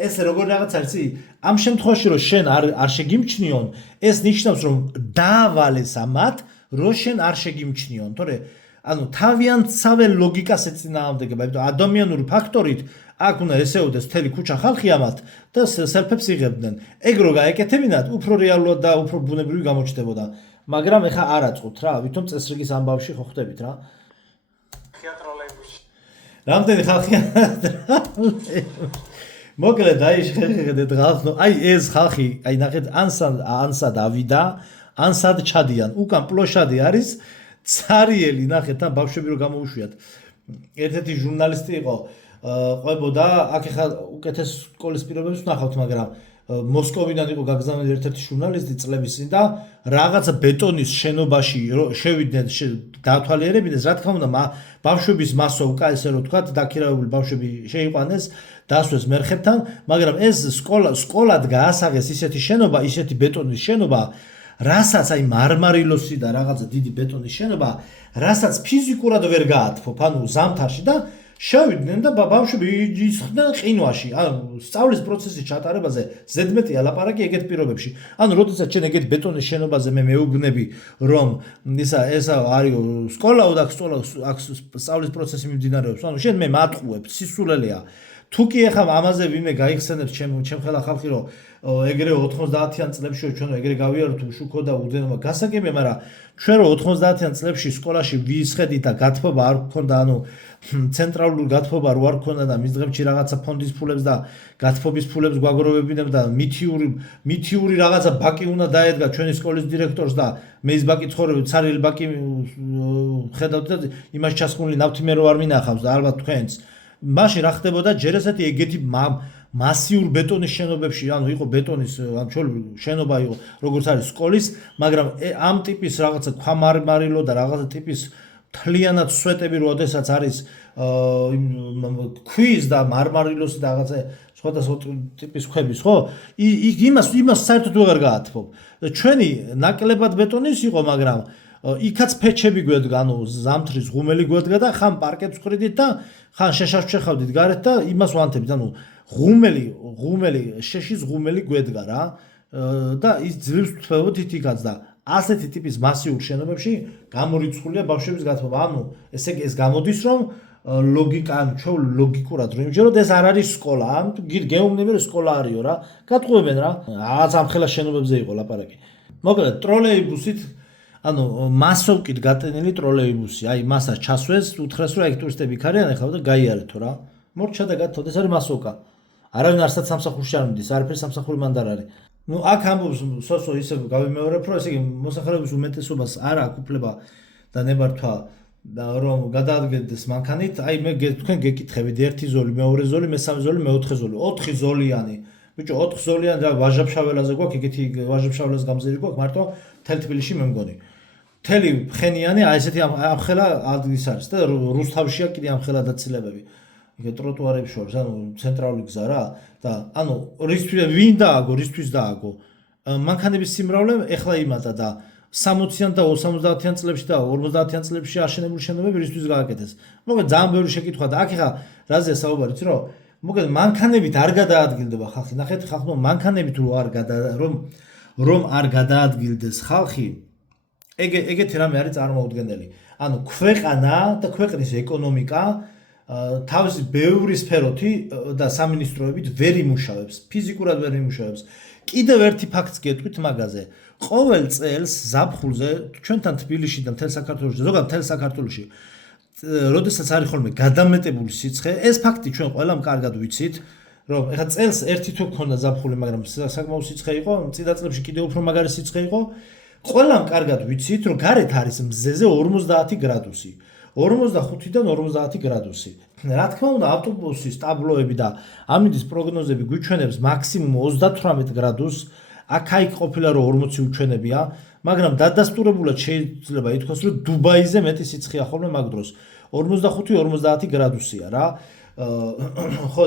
ეს როგორ რაღაც არის? ამ შემთხვევაში რომ შენ არ შეგიმჩნიონ, ეს ნიშნავს რომ დაავალეს ამათ, რომ შენ არ შეგიმჩნიონ, თორე ანუ თავიანთსავე ლოგიკას ეწინააღმდეგება, იმიტომ ადამიანური ფაქტორით აქ უნდა ესეოდეს მთელი ქუჩა ხალხი ამათ და სელფებს იღებდნენ. ეგ რო გაეკეთებინათ, უფრო რეალურად და უფრო ბუნებრივი გამოჩნდებოდა. მაგრამ ეხა არ აწყობთ რა, ვითომ წესრიგის ამბავში ხო ხდებით რა. რამდენი ხალხია? მოკლედ აი შეხედეთ ხალხს, აი ეს ხალხი, აი ნახეთ ანსა დავიდა, ანსად ჩადიან. უკან პლოშადი არის ცარიელი, ნახეთ ამ ბავშვები რო გამოუშვიათ. ერთ-ერთი ჟურნალისტი იყო ყვებოდა, აქ ეხა უკეთეს სკოლის პირობებს ვნახავთ, მაგრამ მოსკოვიდან იყო გაგზავნილი ერთ-ერთი ჟურნალისტი წლების წინ და რაღაცა ბეტონის შენობაში შევიდნენ დაათვალიერებინეს, რა თქმა უნდა, ბავშვების მასოვკა, ესე რომ ვთქვათ, დაქირავებული ბავშვები შეიყვანეს, დასვეს მერხებთან, მაგრამ ეს სკოლად გაასაღეს ისეთი შენობა, ისეთი ბეტონის შენობა, რასაც აი მარმარილოსი და რაღაცა დიდი ბეტონის შენობა, რასაც ფიზიკურად ვერ გაათფობ, ანუ ზამთარში და შევიდნენ და ბავშვები ისხდნენ ყინვაში, ანუ სწავლის პროცესის ჩატარებაზე ზედმეტია ლაპარაკი ეგეთ პირობებში. ანუ როდესაც შენ ეგეთ ბეტონის შენობაზე მე მეუბნები, რომ ესა არის სკოლაო და აქ სწავლის პროცესი მიმდინარეობს, ანუ შენ მე მატყუებ, სისულელეა. თუ კი ეხლა ამაზე ვინმე გაიხსენებს ჩემ ხელა ხალხი, რომ ეგრე 90-იან წლებში ჩვენ ეგრე გავიაროთ უშუქო და უდენობა გასაგებია, მაგრამ ჩვენ რო 90-იან წლებში სკოლაში ვისხედით და გათბობა არ გქონდა, ანუ ცენტრალური გათბობა რო არ გქონდა და მის დღეებში რაღაცა ფონდის ფულებს და გათბობის ფულებს გვაგროვებინებ და მითიური რაღაცა ბაკი უნდა დაედგა ჩვენი სკოლის დირექტორს და მე ის ბაკი ცხოვრობ, ცარიელი ბაკი ხედავთ და იმას ჩასხმული ნავთი მე რო არ მინახავს და ალბათ თქვენც. მაშინ რა ხდებოდა ჯერ ესეთი ეგეთი მასიურ ბეტონის შენობებში, ანუ იყო ბეტონის შენობა იყო, როგორც არის სკოლის, მაგრამ ამ ტიპის რაღაცა ქვამარმარილო და რაღაცა ტიპის თლიანად სვეტები, როდესაც არის ქვის და მარმარილოსი და რაღაცა სხვადასხვა ტიპის ქვების, ხო? იმას საერთოდ ვეღარ გაათბობ. ჩვენი ნაკლებად ბეტონის იყო, მაგრამ იქაც ფეჩები გვედგა, ანუ ზამთრის ღუმელი გვედგა და ხან პარკეტს ვხრიდით და ხან შეშას ვშეხავდით გარეთ და იმას ვანთებით, ანუ შეშის ღუმელი გვედგა რა და ის ძლივს ვთქვევოდით იქაც და ასეთი ტიპის მასიურ შენობებში გამორიცხულია ბავშვების გათბობა. ანუ ეს გამოდის რომ ლოგიკურად რომ იმჯეროთ ეს არ არის სკოლა, გეუბნები რომ სკოლა არისო რა, გატყუებენ რა. რაღაც ამ ხელა შენობებზე იყო ლაპარაკი. მოკლედ ტროლეიბუსით ანუ მასოვკით გატენილი ტროლეიბუსი, აი მასაც ჩასვეს, უთხრეს რომ ეგ ტურისტები იქ არიან, ეხლა და გაიარეთო რა. მორჩა და გათხოვდა, ეს არის მასოვკა. არავინ არსად სამსახურში არ მიდის, არაფერი სამსახური მანდ არ არის. ნუ აქ ამბობს სოსო ისე გავიმეორებ, რომ ესე იგი მოსახლეობის უმეტესობას არ აქვს უფლება და ნებართვა რომ გადაადგილდეს მანქანით, აი მე თქვენ გეკითხებით ერთი ზოლი, მეორე ზოლი, მესამე ზოლი, მეოთხე ზოლი, 4 ზოლიანი. ბიჭო 4 ზოლიანი და ვაჟაბშაველაზე გვაქვს, ეგეთი ვაჟაბშაველას გამზირი გვაქვს, მარტო თელ თბილისში მე მგონი. მთელი ფხენიანი აი ესეთი ამ ხელა ადგილს არის და რუსთავშია კიდე ამ ხელა დაცილებები. იქ ტროტუარებს შორის, ანუ ცენტრალური გზა რა და ანუ ვინ დააგო, რისთვის დააგო. მანქანების სიმრავლე ეხლა იმატა და 60-იან და 70-იან წლებში და 50-იან წლებში აშენებული შენობები რისთვის გააკეთეს. მოკლედ ძალიან ბევრი შეკითხვა და აქ ეხლა რაზეა საუბარი, იცი რომ მოკლედ მანქანებით არ გადაადგილდება ხალხი. ნახეთ ხალხო მანქანებით რომ არ გადაადგილდეს ხალხი, ეგეთი რამე არის წარმოუდგენელი. ანუ ქვეყანა და ქვეყნის ეკონომიკა თავისი ბევრი სფეროთი და სამინისტროებით ვერ იმუშავებს, ფიზიკურად ვერ იმუშავებს. კიდევ ერთი ფაქტს გეტყვით მაგაზე. ყოველ წელს ზაფხულზე ჩვენთან თბილისში და მთელ საქართველოში, ზოგადად მთელ საქართველოში, როდესაც არის ხოლმე გადამეტებული სიცხე, ეს ფაქტი ჩვენ ყველამ კარგად ვიცით, რომ ეხლა წელს ერთი თუ გქონდა ზაფხული, მაგრამ საკმაოდ სიცხე იყო, წინა წლებში კიდევ უფრო მაგარი სიცხე იყო. ყველამ კარგად ვიცით, რომ გარეთ არის მზეზე 50 გრადუსი. 45-დან 50 გრადუსი. რა თქმა უნდა, ავტობუსის ტაბლოები და ამინდის პროგნოზები გვიჩვენებს მაქსიმუმ 38 გრადუსს. აქ-იქ ყოფილა რომ 40 უჩვენებია, მაგრამ დადასტურებულად შეიძლება ითქვას, რომ დუბაიზე მეტი სიცხეა ხოლმე მაგ დროს. 45-50 გრადუსია რა. ხო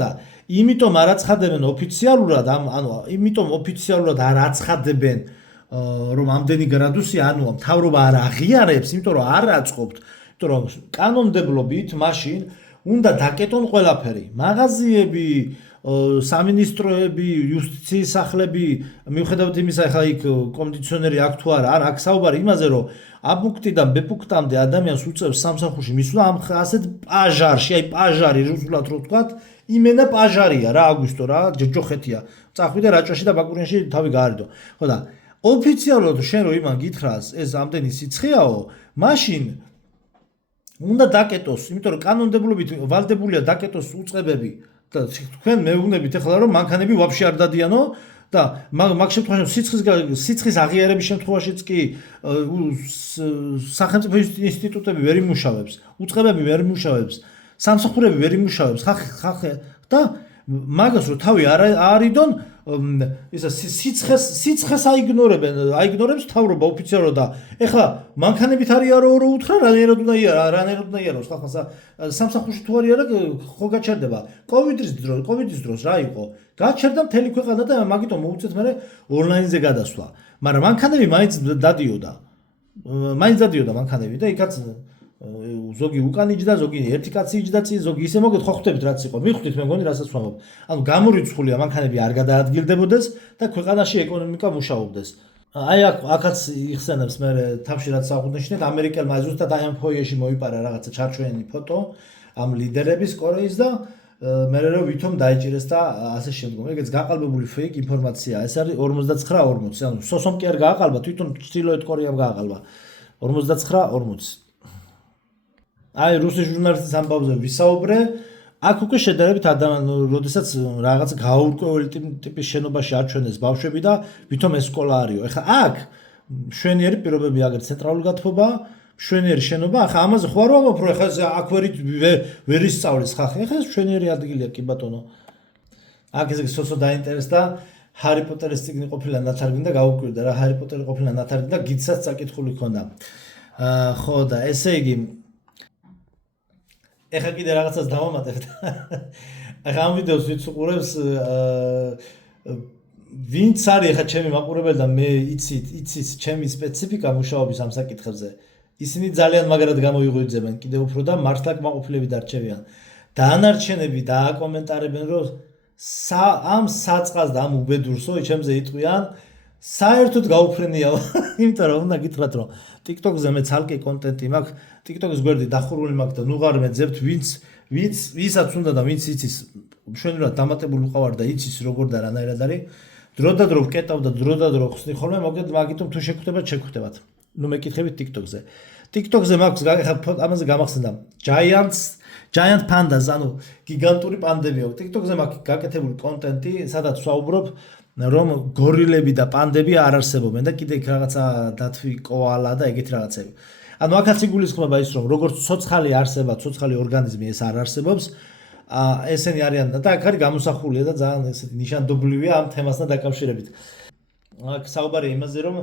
და იმიტომ არ აცხადებენ ოფიციალურად, იმიტომ ოფიციალურად არ აცხადებენ რომ ამდენი გრადუსია, მთავრობა არ აღიარებს, იმიტომ რომ არ აწყობთ, იმიტომ რომ კანონმდებლობით მაშინ უნდა დაკეტონ ყველაფერი. მაღაზიები, სამინისტროები, იუსტიციის სახლები, მიუხედავად იმისა, ახლა იქ კონდიციონერი აქვს თუ არა, აქ საუბარი იმაზე, რომ A პუნქტიდან B პუნქტამდე ადამიანს უწევს სამსახურში მისვლა ამ ასეთ პაჟარში, აი პაჟარი რუსულად რო ვთქვათ, იმენა პაჟარია რა, აგვისტო რა, ჯოხეთია. წახვიდე რაჭაში და ბაკურიანში თავი გაარიდო. ხო და ოფიციალურად შენ რო იმან გითხრას, ეს ამდენი სიცხეაო, მაშინ უნდა დაკეტოს, იმიტომ რომ კანონმდებლობით ვალდებულია დაკეტოს უწყებები და თქვენ მეუბნებით ახლა რომ მანქანები ვაფშე არ დადიანო და მაგ შემთხვევაში სიცხის აღიარების შემთხვევაშიც კი სახელმწიფო ინსტიტუტები ვერ იმუშავებს, უწყებები ვერ იმუშავებს, სამსახურები ვერ იმუშავებს, ხალხი და მაგას რო თავი არიდონ ისა სიცხეს აიგნორებს თავრობა ოფიციალურად და ეხლა მანქანებით არიარო რო უთხრა რანაირად უნდა იაროს ხალხმა სამსახურში თუ არის არა ხო გაჩერდება კოვიდის დროს რა იყო გაჩერდა მთელი ქვეყანა და მაგიტომ მოუწევთ მე ონლაინზე გადასვლა მაგრამ მანქანები მაინც დადიოდა მანქანები და იქაც ზოგი უკან იჯდა, ზოგი ერთი კაცი იჯდა წინ, ზოგი ისე მოგეთ ხო ხვდებით რაც იყო. მიხვდით მე მგონი რასაც ვამბობ. ანუ გამორიცხულია მანქანები არ გადაადგილდებოდეს და ქვეყანაში ეკონომიკა მუშაობდეს. აი აქაც იხსენებს მე თავში რაც საუბრობდნენ, ამერიკელმა ზუსტად აი ამ ფოიეში მოიპარა რაღაცა ჩარჩოენი ფოტო ამ ლიდერების კორეის და მე რომ ვითომ დაიჭირეს და ასე შემდგომ. ეგეც გაყალბებული ფეიქ ინფორმაცია. ეს არის 49-40, ანუ სოსომ კი არ გააყალბა, თვითონ ჩრდილოეთ კორეამ გააყალბა. 49-40. აი რუსი ჟურნალისტის ამბავზე ვისაუბრე, აქ უკვე შედარებით როდესაც რაღაც გაურკვეველი ტიპის შენობაში აჩვენეს ბავშვები და ვითომ ეს სკოლა არისო. ეხლა აქ მშვენიერი პირობები აგერ ცენტრალური გათბობა, მშვენიერი შენობა, ახლა ამაზე ხო არ ვამბობ, რომ ეხლა აქ ვერ ისწავლის ხალხი. ეხლა ეს მშვენიერი ადგილია კი ბატონო. აქ ესე სოსო დაინტერესდა ჰარი პოტერის წიგნი ყოფილა ნათარგმნი და გაუკვირდა რა ჰარი პოტერი ყოფილა ნათარგმნი და გიდსაც წაკითხული ქონდა. ხო და ესე იგი ეხლა კიდე რაღაცას დავამატებთ. ეხლა ამ ვიდეოს ვინც უყურებს ვინც არის ეხლა ჩემი მაყურებელი და მე იცის ჩემი სპეციფიკა მუშაობის ამ საკითხებზე. ისინი ძალიან მაგრად გამოიღვიძებენ კიდევ უფრო და მართლა კმაყოფილები დარჩევიან. დანარჩენები დააკომენტარებენ რომ ამ საწყას და ამ უბედურსო ჩემზე იტყვიან საერთოდ გაუფრენიაო. იმიტომ რომ უნდა გითხრათ რომ TikTok-ზე მე ცალკე კონტენტი მაქვს, TikTok-ის გვერდი დახურული მაქვს და ნუღარ მეძებთ ვისაც უნდა და ვინც იცის მშვენივრად დამატებული ვიყავარ და იცის როგორ და რანაირად არის. დრო და დრო ვკეტავ და დრო და დრო ხსნი ხოლმე, მოგეთ მაგიტომ თუ შეგხვდებათ. ნუ მეკითხებით TikTok-ზე. TikTok-ზე მაქვს ახლა ამაზე გამახსენდა Giant Pandas, ანუ გიგანტური პანდები აქვს. TikTok-ზე მაქვს გაკეთებული კონტენტი, სადაც ვსაუბრობ რომ გორილები და პანდები არ არსებობენ და კიდე იქ რაღაცა დათვი კოალა და ეგეთი რაღაცები. ანუ აქაც იგულისხმება ის რომ როგორც ცოცხალი არსება, ცოცხალი ორგანიზმი ეს არ არსებობს, ესენი არიან და აქ არის გამოსახულია და ძალიან ესეთი ნიშანდობლივია ამ თემასთან დაკავშირებით. აქ საუბარია იმაზე რომ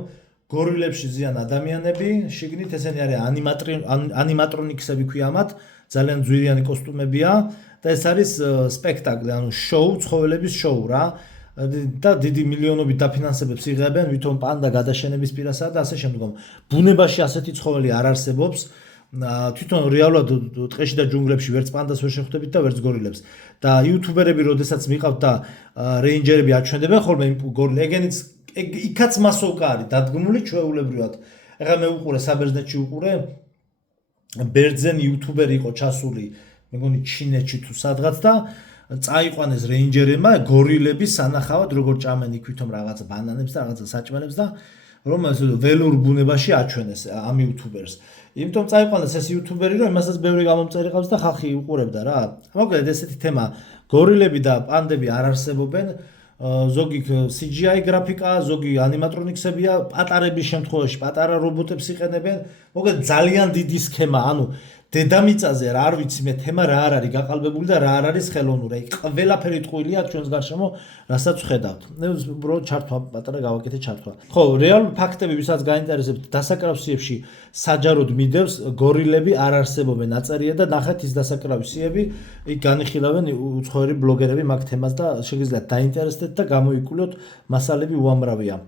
გორილებში ზიან ადამიანები, შიგნით ესენი არიან ანიმატრონიქსები ქვია ამათ, ძალიან ძვირიანი კოსტუმებია და ეს არის სპექტაკლი, ანუ შოუ, ცხოველების შოუ რა. და დიდი მილიონობით დაფინანსებებს იღებენ ვითომ პანდა გადაშენების პირასა და ასე შემდგომ. ბუნებაში ასეთი ცხოველი არ არსებობს. თვითონ რეალურად ტყეში და ჯუნგლებში ვერც პანდას ვერ შეხვდებით და ვერც გორილებს. და იუთუბერები როდესაც მიყავთ და რეინჯერები აჩვენებენ ხოლმე გორილებს. ეგენიც იქაც მასოვკა არის დადგმული ჩვეულებრივად. ეხლა მე უყურე საბერძნეთში უყურე ბერძენ იუთუბერი იყო ჩასული, მეგონი ჩინეთში თუ სადღაც და წაიყვანეს რეინჯერებმა გორილები სანახავად როგორ ჭამენ იქ თვითონ რაღაცა ბანანებს და რაღაცა საჭმელებს და რომ ველურ ბუნებაში აჩვენეს ამ იუთუბერს. იმიტომ წაიყვანეს ეს იუთუბერი, რომ იმასაც ბევრი გამომწერი ყავს და ხალხი უყურებდა რა. მოკლედ ესეთი თემა გორილები და პანდები არ არსებობენ. ზოგი CGI გრაფიკაა, ზოგი ანიმატრონიქსებია, პატარების შემთხვევაში პატარა რობოტებს იყენებენ. მოკლედ ძალიან დიდი სქემა, ანუ დედამიწაზე რა არ ვიცი მე თემა რა არ არის გაყალბებული და რა არ არის ხელოვნური. აი ყველაფერი ტყუილია ჩვენს გარშემო, რასაც ვხედავთ. უბრალოდ ჩართვა, პატარა გავაკეთე ჩართვა. ხო, რეალური ფაქტები, ვისაც გაინტერესებთ, დასაკრავსიებში საჯაროდ მიდევს, გორილები არ არსებობენ აწერია და ნახეთ ის დასაკრავსიები, იქ განიხილავენ უცხოური ბლოგერები მაგ თემას და შეგიძლიათ დაინტერესდეთ და გამოიკვლიოთ, მასალები უამრავია.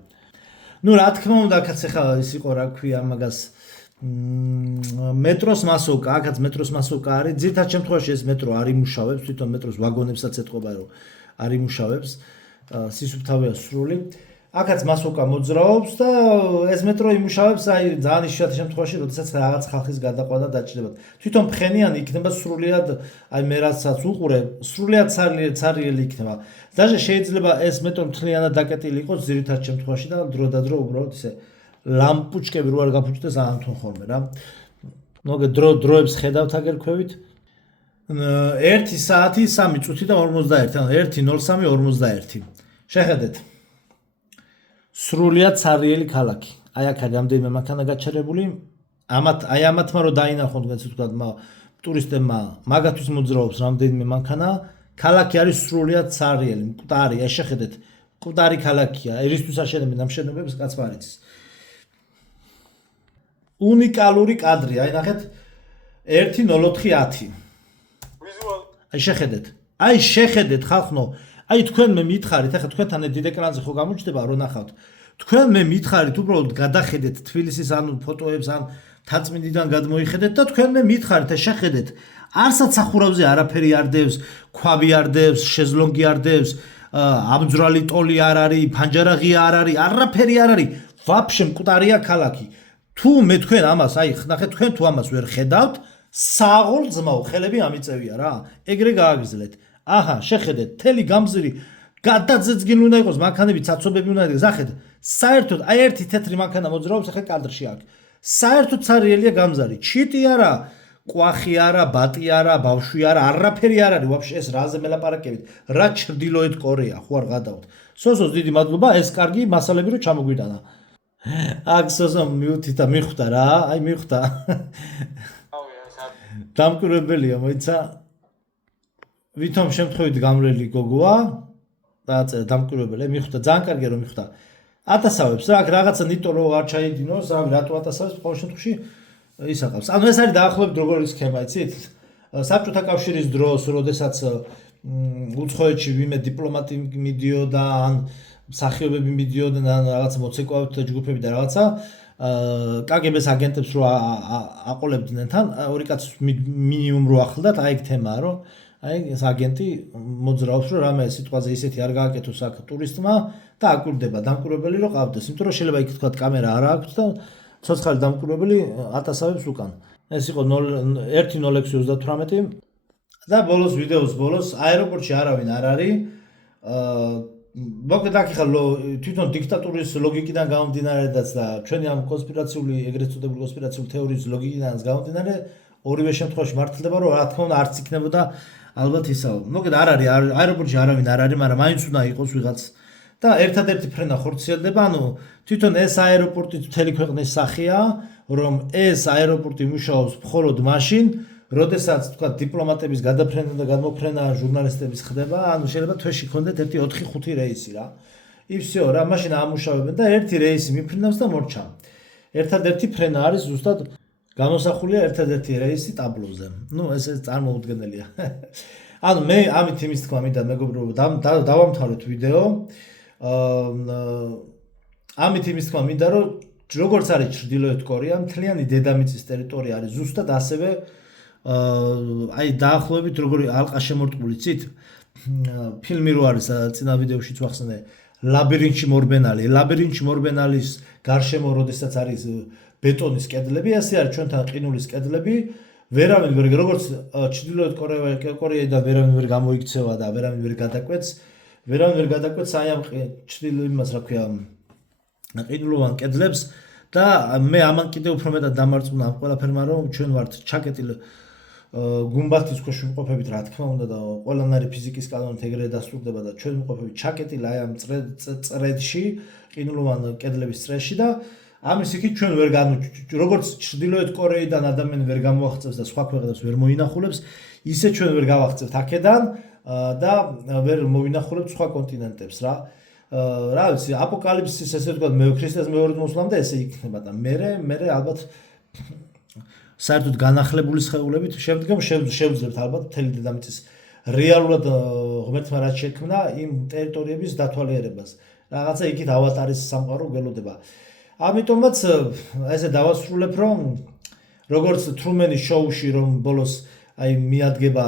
ნუ რა თქმა უნდა, აქაც ახლა ის იყო რა ქვია მაგას მეტროს მასოვკა, აქაც მეტროს მასოვკა არის. ძირითადად შემთხვევაში ეს მეტრო არ იმუშავებს, თვითონ მეტროს ვაგონებსაც ეთყობა, რომ არ იმუშავებს, სისუფთავეა სრული. აქაც მასოვკა მოძრაობს და ეს მეტრო იმუშავებს, აი ძალიან იშვიათი შემთხვევაში, როდესაც რაღაც ხალხის გადაყვანა დაჭირდებათ. თვითონ ფხენიანი იქნება სრულიად, აი მე რასაც უყურებ, სრულიად ცარიელი იქნება. даже შეიძლება ეს მეტრო მთლიანად დაკეტილი იყოს ძირითადად შემთხვევაში და დრო და დრო უბრალოდ ისე ლამპუჩკები რო არ გაფუჭდეს ამთუნ ხოლმე რა. მოგე დროებს ხედავთ აგერქვევით. 1 საათი 3 წუთი და 41, ანუ 1:03:41. შეხედეთ. სრულიად ცარიელი ქალაქი. აი აქ არის რამდენიმე მანქანა გაჩერებული. ამათმა რო დაინახონ თქვენც ვთქვათ, ტურისტებმა მაგათვის მოძრაობს რამდენიმე მანქანა. ქალაქი არის სრულიად ცარიელი, მკვდარი, აი შეხედეთ. მკვდარი ქალაქია. ერისთვის აშენებენ ამ შენობებს კაცმარიც. უნიკალური კადრი, აი ნახეთ 1:04:10. აი შეხედეთ ხალხო, აი თქვენ მე მითხარით, ახლა თქვენთან დიდ ეკრანზე ხო გამოჩნდება რო ნახავთ. თქვენ მე მითხარით უბრალოდ გადახედეთ თბილისის ანუ ფოტოებს ან თაწმინდიდან გადმოიხედეთ და თქვენ მე მითხარით, შეხედეთ. არცაც სახურავზე არაფერი არ დევს, ქვაბი არ დევს, შეზლონგი არ დევს, ამძვრალი ტოლი არ არის, ფანჯარაღია არ არის, არაფერი არ არის. ვაფშე მკვდარია ქალაქი. თუ მე თქვენ ამას, აი ნახეთ თქვენ თუ ამას ვერ ხედავთ, სააღოლ ძმაო, ხელები ამიწევია რა. ეგრე გააგრძელეთ. აჰა, შეხედეთ, თელი გამზირი გადაძეძგილი უნდა იყოს, მანქანები ცაცობები უნდა იყოს. ახეთ, საერთოდ აი ერთი თეთრი მანქანა მოძრაობს ახლა კადრში აქ. საერთოდ ცარიელია გამზარი. ჩიტი არა, ყვახი არა, ბატი არა, ბავშვი არა, არაფერი არ არის. ვაფშე ეს რაზე მელაპარაკებით? რა ჩრდილოეთ კორეა, ხო არ გადავთ. სოსოს დიდი მადლობა, ეს კარგი მასალები რო ჩამოგვიტანა. აქ სოსო მიუთით და მიხვდა რა, აი მიხვდა. დამკვირვებელია, მოიცა. ვითომ შემთხვევით გამრელი გოგოა, დააწერა დამკვირვებელი, მიხვდა, ძალიან კარგია რომ მიხვდა. ატასავებს რა, რაღაცა ნიტო რო არ ჩაიდინოს, რავი, რატო ატასავებს, ყოველ შემთხვევაში ის აყავს. ანუ ეს არის დაახლოებით როგორი სქემა, იცით? საბჭოთა კავშირის დროს, როდესაც უცხოეთში ვინმე დიპლომატი მიდიოდა, ან მსახიობები მიდიოდნენ, ან რაღაცა მოცეკვავთ ჯგუფები და რაღაცა კგბ-ს აგენტებს რო აყოლებდნენ თან, ორი კაცს მინიმუმ რო ახლდათ, აი ეგ თემაა, რომ აი ეს აგენტი მოძრაობს, რომ რამე სიტყვაზე ისეთი არ გააკეთოს აქ ტურისტმა და აკვირდება დამკვირვებელი რო ყავდეს, იმიტომ რომ შეიძლება იქ თქვა კამერა არ აქვს და ცოცხალი დამკვირვებელი ატასავებს უკან. ეს იყო 1:06:38 და ბოლოს ვიდეოს ბოლოს აეროპორტში არავინ არ არის. მოკლედ აქ ხალხო თვითონ დიქტატურის ლოგიკიდან გამომდინარეაც და ჩვენი ამ კონსპირაციული ეგრეთ წოდებული კონსპირაციული თეორიის ლოგიკიდანაც გამომდინარე ორივე შემთხვევაში მართლდება რომ რა თქმა უნდა არც იქნებოდა ალბათ ისაო. მოკლედ არ არის აეროპორტში არავინ არ არის, მაგრამ მაინც უნდა იყოს ვიღაც და ერთადერთი ფრენა ხორციელდება, ანუ თვითონ ეს აეროპორტი მთელი ქვეყნის სახეა, რომ ეს აეროპორტი მუშაობს მხოლოდ მაშინ, როდესაც თქვა დიპლომატების გადაფრენა და გადმოფრენა ჟურნალისტების ხდება, ანუ შეიძლება თვეში ქონდეთ 1-4-5 რეისი რა. ისეო რა, მაშინ ამუშავებენ და ერთი რეისი მიფრინავს და მორჩა. ერთადერთი ფრენა არის ზუსტად გამოსახულია ერთადერთი რეისი ტაბლოზე. ნუ ეს წარმოუდგენელია. ანუ მე ამით იმის თქვა მინდა მეგობრებო, დავამთავრეთ ვიდეო. ამით იმის თქვა მინდა რომ როგორც არის ჩრდილოეთ კორეა, მთლიანი დედამიწის ტერიტორია არის ზუსტად ასევე აი დაახლოებით როგორი ალყა შემორტყმული ცით ფილმი რო არის წინა ვიდეოშიც ვახსენე ლაბირინთში მორბენალის გარშემო როდესაც არის ბეტონის კედლები, ასე არის ჩვენთან ყინულის კედლები, ვერავინ ვერ როგორც ჩრდილოეთ კორეიდან ვერავინ ვერ გამოიქცევა და ვერავინ ვერ გადაკვეთს, ვერავინ ვერ გადაკვეთს აი ამ ჩრდილო იმას რა ქვია ყინულოვან კედლებს და მე ამან კიდევ უფრო მეტად დამარწმუნა ამ ყველაფერმა რომ ჩვენ ვართ ჩაკეტილი გუმბათის ქვეშ ვიმყოფებით რა თქმა უნდა და ყველანაირი ფიზიკის კანონით ეგრე დასტურდება და ჩვენ ვიმყოფებით ჩაკეტილი აი ამ წრედში ყინულოვან კედლების წრეში და ამის იქით ჩვენ ვერ როგორც ჩრდილოეთ კორეიდან ადამიანი ვერ გამოაღწევს და სხვა ქვეყნებს ვერ მოინახულებს, ისე ჩვენ ვერ გავაღწევთ აქედან და ვერ მოვინახულებთ სხვა კონტინენტებს რა. რა ვიცი, აპოკალიფსის ესე ვთქვათ, ქრისტეს მეორე მოსვლამდე ესე იქნება და მე ალბათ საერთოდ განახლებული სხეულებით შემდგომ შევძლებთ ალბათ მთელი დედამიწის რეალურად ღმერთმა რაც შექმნა იმ ტერიტორიების დათვალიერებას. რაღაცა იქით ავატარის სამყარო გველოდება. ამიტომაც ესე დავასრულებ რომ როგორც თრუმენის შოუში რომ ბოლოს აი მიადგება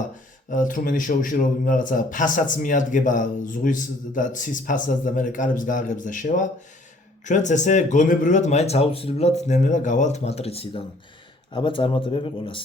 თრუმენის შოუში რომ რაღაცა ფასაც მიადგება ზღვის და ცის ფასაც და მე კარებს გააღებს და შევა ჩვენც ესე გონებრივად მაინც აუცილებლად ნელ-ნელა გავალთ მატრიციდან აბა წარმატებები ყველას